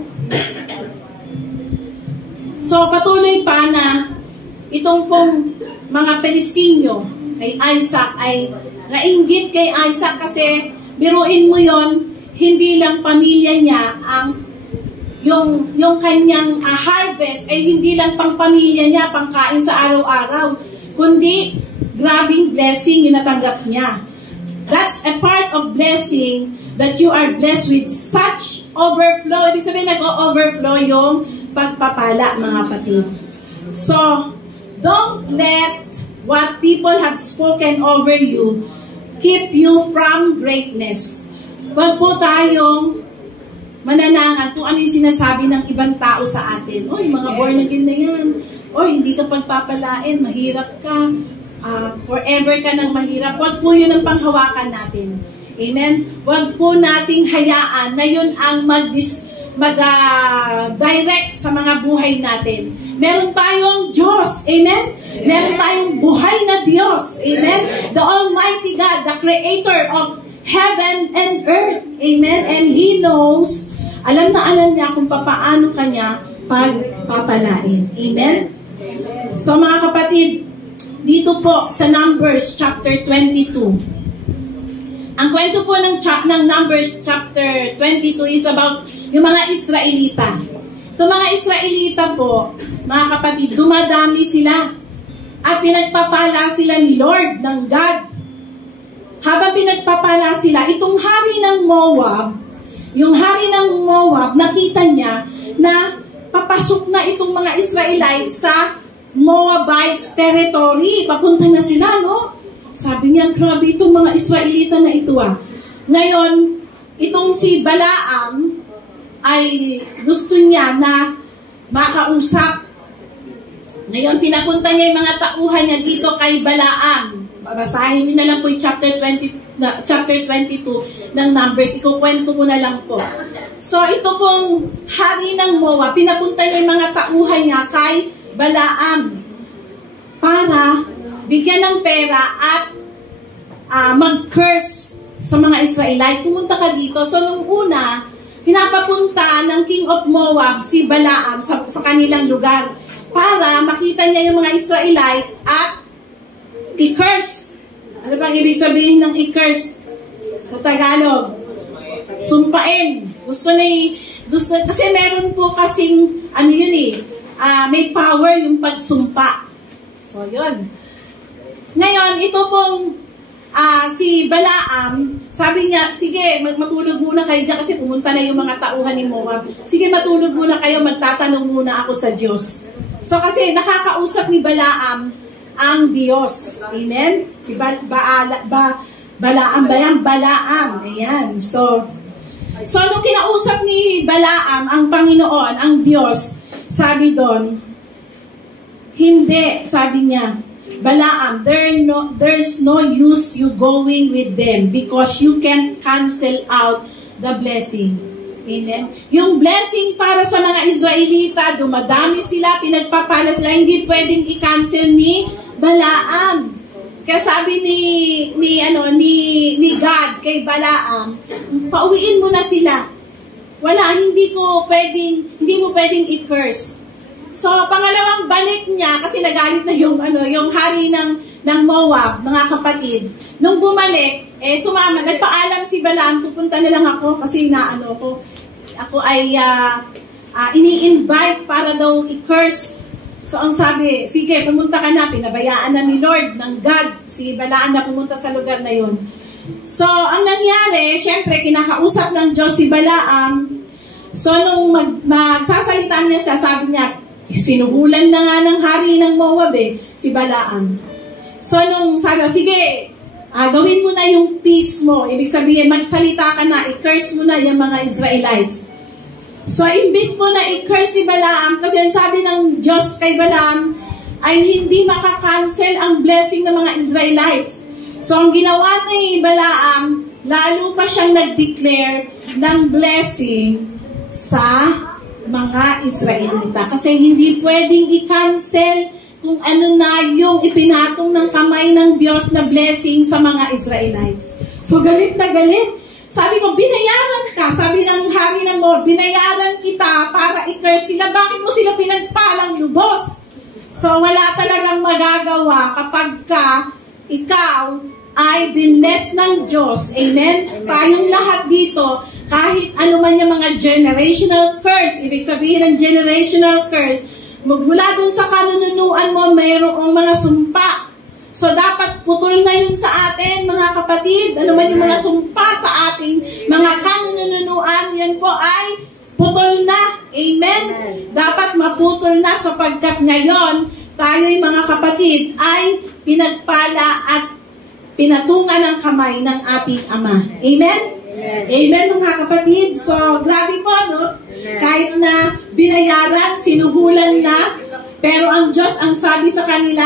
So, patuloy pa na itong pong mga Pelistinyo kay Isaac ay nainggit kay Isaac kasi biruin mo yon, hindi lang pamilya niya ang yung kanyang harvest ay hindi lang pang pamilya niya, pangkain sa araw-araw, kundi grabing blessing yung natanggap niya. That's a part of blessing that you are blessed with such overflow. Ibig sabihin, nag-overflow yung pagpapala, mga kapatid. So, don't let what people have spoken over you keep you from greatness. Huwag po tayong mananangan kung ano yung sinasabi ng ibang tao sa atin. Oy, mga born again na yan. Oy, hindi ka pagpapalain, mahirap ka. Forever ka nang mahirap. Huwag po yun ang panghawakan natin. Amen? Huwag po nating hayaan na yun ang mag-direct sa mga buhay natin. Meron tayong Diyos. Amen? Meron tayong buhay na Diyos. Amen? The Almighty God, the Creator of heaven and earth. Amen? And He knows, alam niya kung paano kanya pagpapalain. Amen? So mga kapatid, dito po sa Numbers chapter 22. Ang kwento po ng Numbers chapter 22 is about yung mga Israelita. Itong mga Israelita po, mga kapatid, dumadami sila at pinagpapala sila ni Lord, ng God. Habang pinagpapala sila, itong hari ng Moab, yung hari ng Moab, nakita niya na papasok na itong mga Israelites sa Moabites territory. Papunta na sila, no? Sabi niya, grabe itong mga Israelita na ito, ah. Ngayon, itong si Balaam ay gusto niya na makausap. Ngayon, pinapunta niya yung mga tauhan niya dito kay Balaam. Babasahin niyo na lang po yung chapter 22 ng Numbers. Ikukwento ko na lang po. So, ito pong hari ng Moab, pinapunta niya yung mga tauhan niya kay Balaam para bigyan ng pera at mag-curse sa mga Israelite. Pumunta ka dito. So, nung una, pinapapunta ng King of Moab si Balaam sa kanilang lugar para makita niya yung mga Israelites at i-curse. Ano bang ibig sabihin ng i-curse sa Tagalog? Sumpain. Gusto kasi meron po kasing, ano yun may power yung pagsumpa. So, yun. Ngayon, ito pong si Balaam, sabi niya, sige, matulog muna kayo dyan kasi pumunta na yung mga tauhan ni Moab. Sige, matulog muna kayo, magtatanong muna ako sa Diyos. So, kasi nakakausap ni Balaam ang Diyos. Amen? Si Balaam ba yan? Balaam. Ayan. So, nung kinausap ni Balaam ang Panginoon, ang Diyos, sabi doon, hindi, sabi niya, Balaam, there's no use you going with them because you can cancel out the blessing. Amen? Yung blessing para sa mga Israelita, dumadami sila, pinagpapala sila, hindi pwedeng i-cancel ni Balaam. Kaya sabi ni God kay Balaam, pauwiin mo na sila. Hindi mo pwedeng i-curse. So, pangalawang balik niya, kasi nagalit na yung hari ng Moab, mga kapatid. Nung bumalik, sumama, nagpaalam si Balaam, pupunta na lang ako kasi ako ay ini-invite para daw i-curse. So, ang sabi, sige, pumunta ka na, pinabayaan na ni Lord, ng God, si Balaam na pumunta sa lugar na yun. So, ang nangyari, syempre, kinakausap ng Diyos si Balaam. So, nung magsasalita niya siya, sabi niya, sinuhulan na nga ng hari ng Moab si Balaam. So, nung sabi, sige, gawin mo na yung peace mo. Ibig sabihin, magsalita ka na, i-curse mo na yung mga Israelites. So, imbis mo na i-curse ni Balaam, kasi ang sabi ng Diyos kay Balaam, ay hindi makakancel ang blessing ng mga Israelites. So, ang ginawa ni Balaam, lalo pa siyang nag-declare ng blessing sa mga Israelita. Kasi hindi pwedeng i-cancel kung ano na yung ipinatong ng kamay ng Diyos na blessing sa mga Israelites. So galit na galit. Sabi ko, binayaran ka. Sabi ng hari ng Lord, binayaran kita para i-curse sila. Bakit mo sila pinagpalang lubos? So wala talagang magagawa kapag ikaw ay binless ng Diyos. Amen? Tayong lahat dito, kahit ano man yung mga generational curse, ibig sabihin ng generational curse, magmula dun sa kanununuan mo, mayroong mga sumpa. So, dapat putol na yun sa atin, mga kapatid. Ano man yung mga sumpa sa ating mga kanununuan, yan po ay putol na. Amen? Dapat maputol na sapagkat ngayon, tayo'y mga kapatid ay pinagpala at pinatungan ng kamay ng ating Ama. Amen? Amen, mga kapatid. So, grabe po, no? Kahit na binayaran, sinuhulan na, pero ang Diyos ang sabi sa kanila,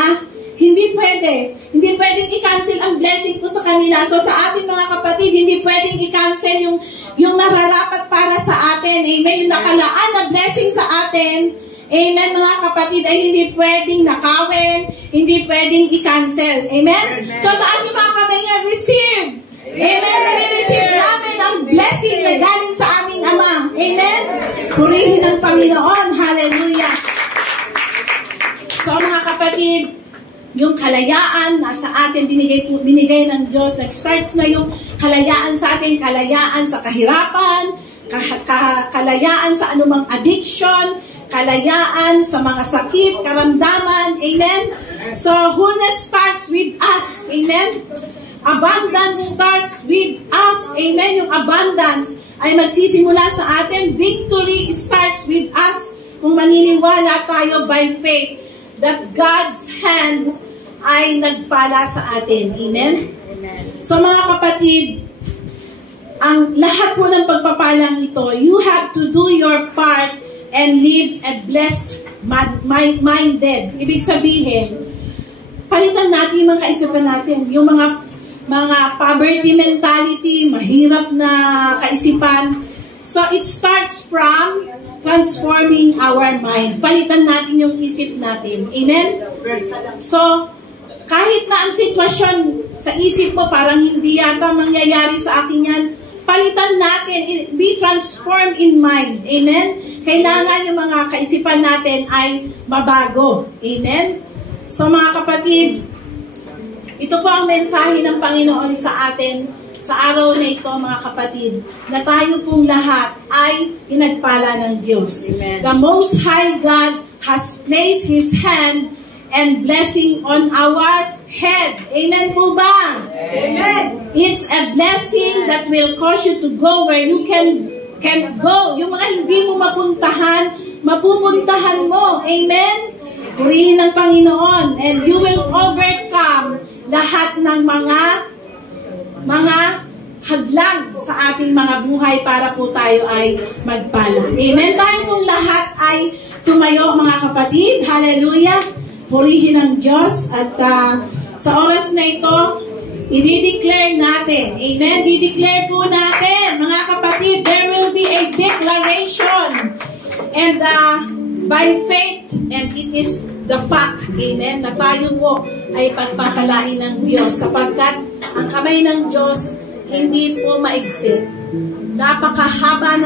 hindi pwede. Hindi pwedeng i-cancel ang blessing ko sa kanila. So, sa ating mga kapatid, hindi pwedeng i-cancel yung nararapat para sa atin. Amen? Yung nakalaan na blessing sa atin, amen, mga kapatid, ay hindi pwedeng nakawin, hindi pwedeng i-cancel. Amen? So, taas yung mga kamay nga, receive. Amen? Nare-receive namin ang blessing na galing sa aming Ama. Amen? Purihin ang Panginoon. Hallelujah. So, mga kapatid, yung kalayaan nasa atin, binigay ng Diyos. Nag-starts na yung kalayaan sa atin, kalayaan sa kahirapan, kalayaan sa anumang addiction, kalayaan sa mga sakit, karamdaman. Amen? So, wholeness starts with us. Amen? Abundance starts with us. Amen? Yung abundance ay magsisimula sa atin. Victory starts with us. Kung maniniwala tayo by faith that God's hands ay nagpala sa atin. Amen? So, mga kapatid, ang lahat po ng pagpapalang ito, you have to do your part and live a blessed minded. Ibig sabihin, palitan natin yung mga kaisipan natin. Yung mga poverty mentality, mahirap na kaisipan. So, it starts from transforming our mind. Palitan natin yung isip natin. Amen? So, kahit na ang sitwasyon sa isip mo, parang hindi yata mangyayari sa akin yan, palitan natin, be transformed in mind. Amen? Kailangan yung mga kaisipan natin ay mabago. Amen? So mga kapatid, ito po ang mensahe ng Panginoon sa atin sa araw na ito, mga kapatid, na tayo pong lahat ay pinagpala ng Diyos. Amen. The Most High God has placed His hand and blessing on our head. Amen po ba? Amen. It's a blessing that will cause you to go where you can go. Yung mga hindi mo mapuntahan, mapupuntahan mo. Amen? Purihin ng Panginoon. And you will overcome lahat ng mga hadlang sa ating mga buhay para po tayo ay magpala. Amen? Tayo pong lahat ay tumayo, mga kapatid. Hallelujah! Purihin ang Diyos. At sa oras na ito, i-declare natin. Amen? I-declare po natin, mga kapatid, there will be a declaration. And by faith, and it is the fact, amen, na tayo po ay pagpapalain ng Diyos sapagkat ang kamay ng Diyos hindi po maigsi. Napakahaba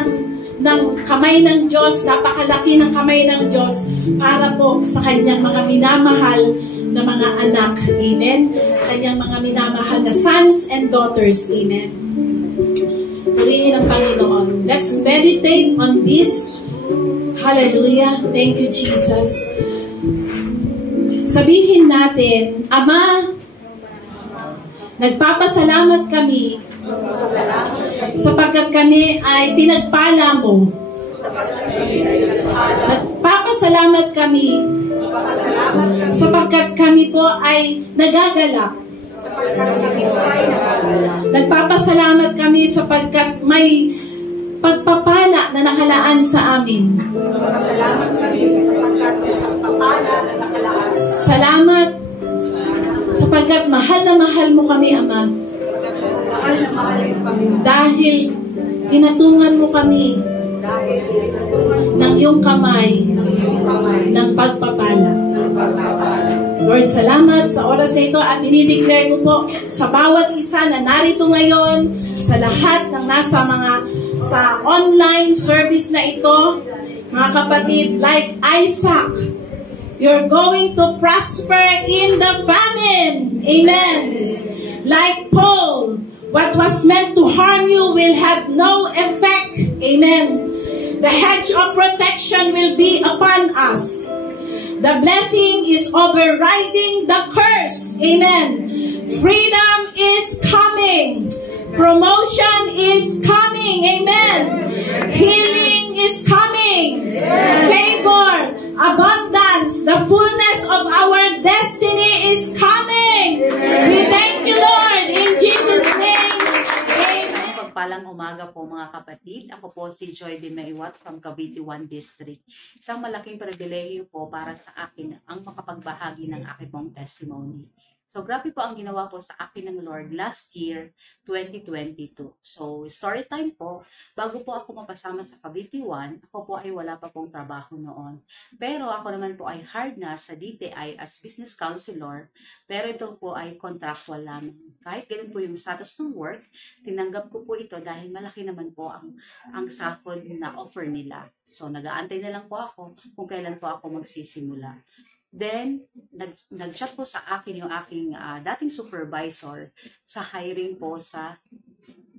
ng kamay ng Diyos, napakalaki ng kamay ng Diyos para po sa kanyang mga minamahal na mga anak. Amen? Kanyang mga minamahal na sons and daughters. Amen? Purihin ang Panginoon. Let's meditate on this. Hallelujah. Thank you, Jesus. Sabihin natin, Ama, nagpapasalamat kami sapagkat kami ay pinagpala mo. Nagpapasalamat kami sapagkat kami po ay nagagalak. Nagpapasalamat kami sapagkat may pagpapala na nakalaan sa amin. Salamat sapagkat mahal na mahal mo kami, Ama. Dahil hinatungan mo kami ng iyong kamay ng pagpapala. Lord, salamat sa oras na ito at dinideclare ko po sa bawat isa na narito ngayon, sa lahat ng nasa sa online service na ito, mga kapatid, like Isaac, you're going to prosper in the famine. Amen. Like Paul, what was meant to harm you will have no effect. Amen. The hedge of protection will be upon us. The blessing is overriding the curse. Amen. Freedom is coming. Promotion is coming. Amen. Healing is coming. Favor, abundance, the fullness of our destiny is coming. We thank you, Lord, in Jesus' name. Pagpalang umaga po mga kapatid. Ako po si Joy de Maiwat from Cavite 1 District. Isang malaking pribilehiyo po para sa akin ang makapagbahagi ng aking pong testimony. So grabe po ang ginawa po sa akin ng Lord last year, 2022. So story time po, bago po ako mapasama sa Cavite 1, ako po ay wala pa pong trabaho noon. Pero ako naman po ay hired na sa DTI as business counselor, pero ito po ay contractual lamang. Kahit ganun po yung status ng work, tinanggap ko po ito dahil malaki naman po ang sahod na offer nila. So nag-aantay na lang po ako kung kailan po ako magsisimula. Then, nag-chat po sa akin yung aking dating supervisor sa hiring po sa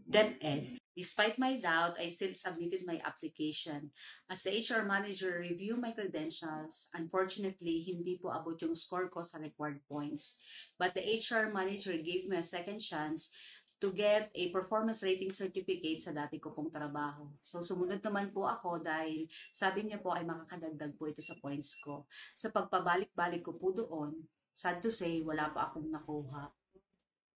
DepEd. Despite my doubt, I still submitted my application. As the HR manager reviewed my credentials, unfortunately, hindi po abot yung score ko sa required points. But the HR manager gave me a second chance to get a performance rating certificate sa dati ko pong trabaho. So, sumunod naman po ako dahil sabi niya po ay makakadagdag po ito sa points ko. Sa pagpabalik-balik ko po doon, sad to say, wala pa akong nakuha.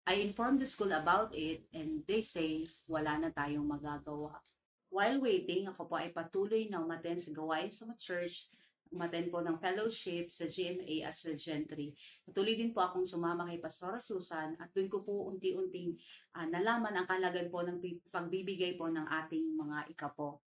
I informed the school about it and they say wala na tayong magagawa. While waiting, ako po ay patuloy na umattend sa gawain sa church, umattend po ng fellowship sa GMA at sa Gentry. Patuloy din po akong sumama kay Pastora Susan at doon ko po unti-unting nalaman ang kahalagan po ng pagbibigay po ng ating mga ikapo.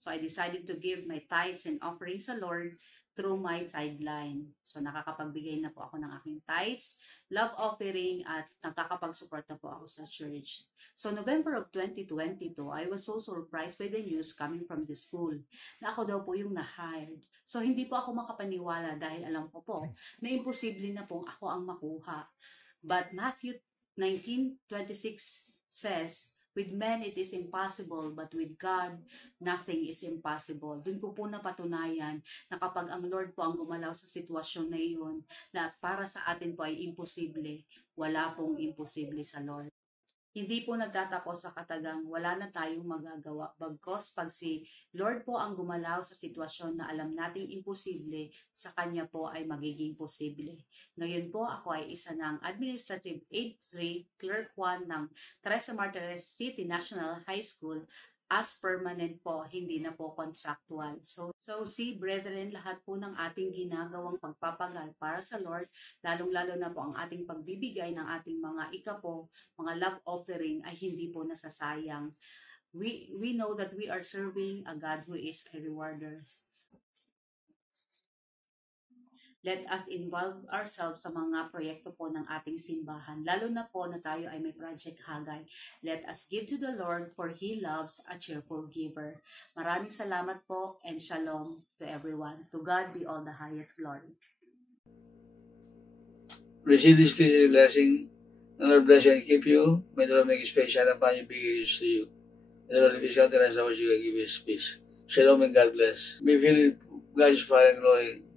So I decided to give my tithes and offerings sa Lord through my sideline. So nakakapagbigay na po ako ng aking tithes, love offering, at nakakapag-support na po ako sa church. So November of 2022, I was so surprised by the news coming from the school na ako daw po yung na-hired. So hindi po ako makapaniwala dahil alam ko po na imposible na pong ako ang makuha. But Matthew 19:26 says, with men it is impossible, but with God, nothing is impossible. Doon ko po napatunayan na kapag ang Lord po ang gumalaw sa sitwasyon na iyon, na para sa atin po ay imposible, wala pong imposible sa Lord. Hindi po nagtatapos sa katagang wala na tayong magagawa. Bagkos pag si Lord po ang gumalaw sa sitwasyon na alam nating imposible, sa Kanya po ay magiging posible. Ngayon po ako ay isa ng Administrative Aid 3, Clerk 1 ng Teresa Martires City National High School as permanent po, hindi na po contractual. So see, brethren, lahat po ng ating ginagawang pagpapagal para sa Lord, lalong-lalo na po ang ating pagbibigay ng ating mga ikapo, mga love offering ay hindi po nasasayang. We know that we are serving a God who is a rewarder. Let us involve ourselves sa mga proyekto po ng ating simbahan, lalo na po na tayo ay may Project Hagay. Let us give to the Lord, for He loves a cheerful giver. Maraming salamat po and shalom to everyone. To God be all the highest glory. Receive this blessing. The Lord bless you and keep you. May the Lord make His face shine upon you, be gracious to you. May the Lord be countenance upon you and give His peace. Shalom and God bless. Be filled with God's fire and glory.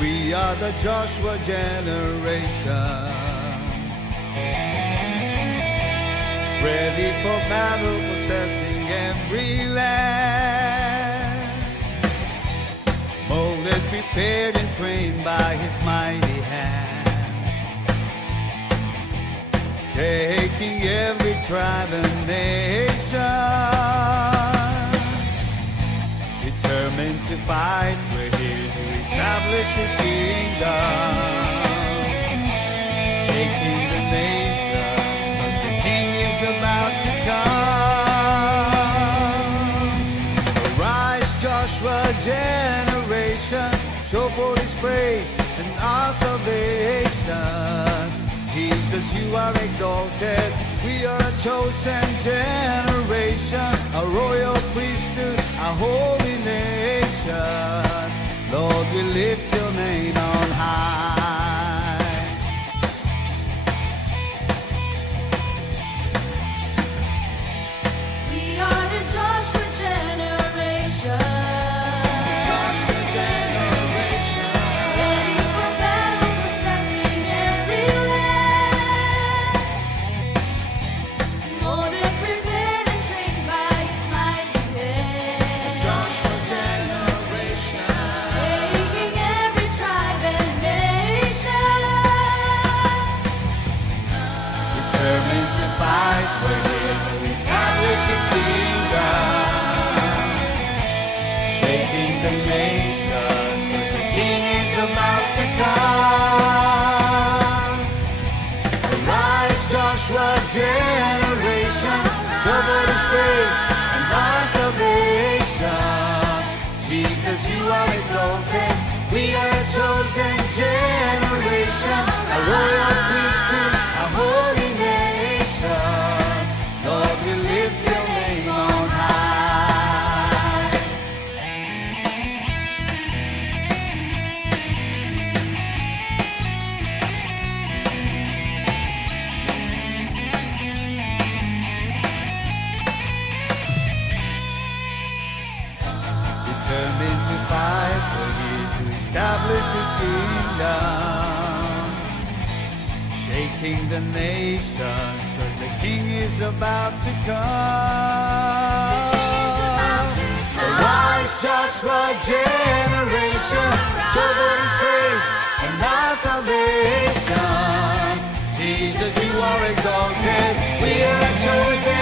We are the Joshua generation, ready for battle, possessing every land, molded, prepared, and trained by His mighty hand. shaking every tribe and nation. Determined to fight, we're here to establish His kingdom. Shaking the nations, 'cause the King is about to come. Arise, Joshua generation, show forth His praise and our salvation. Jesus, you are exalted. We are a chosen generation, a royal priesthood, a holy nation. Lord, we lift your name on high. We are the Joshua generation. Joshua generation, Ready for battle, possessing every land. Molded, prepared, and trained by His mighty hand. Joshua generation, Taking every tribe and nation. determined to fight, we're here to establish His kingdom. Shaking the nations, 'cause the King is about to come. Arise, Joshua generation, show forth His praise and our salvation. Jesus, you are exalted. We are a chosen generation, a royal priesthood, a holy nation. Lord, we lift your name on high. Determined to fight, we're here to establish His kingdom. Shaking the nations, 'cause the King is about to come. Arise, Joshua generation, show forth His praise and our salvation. Jesus, you are exalted. We are a chosen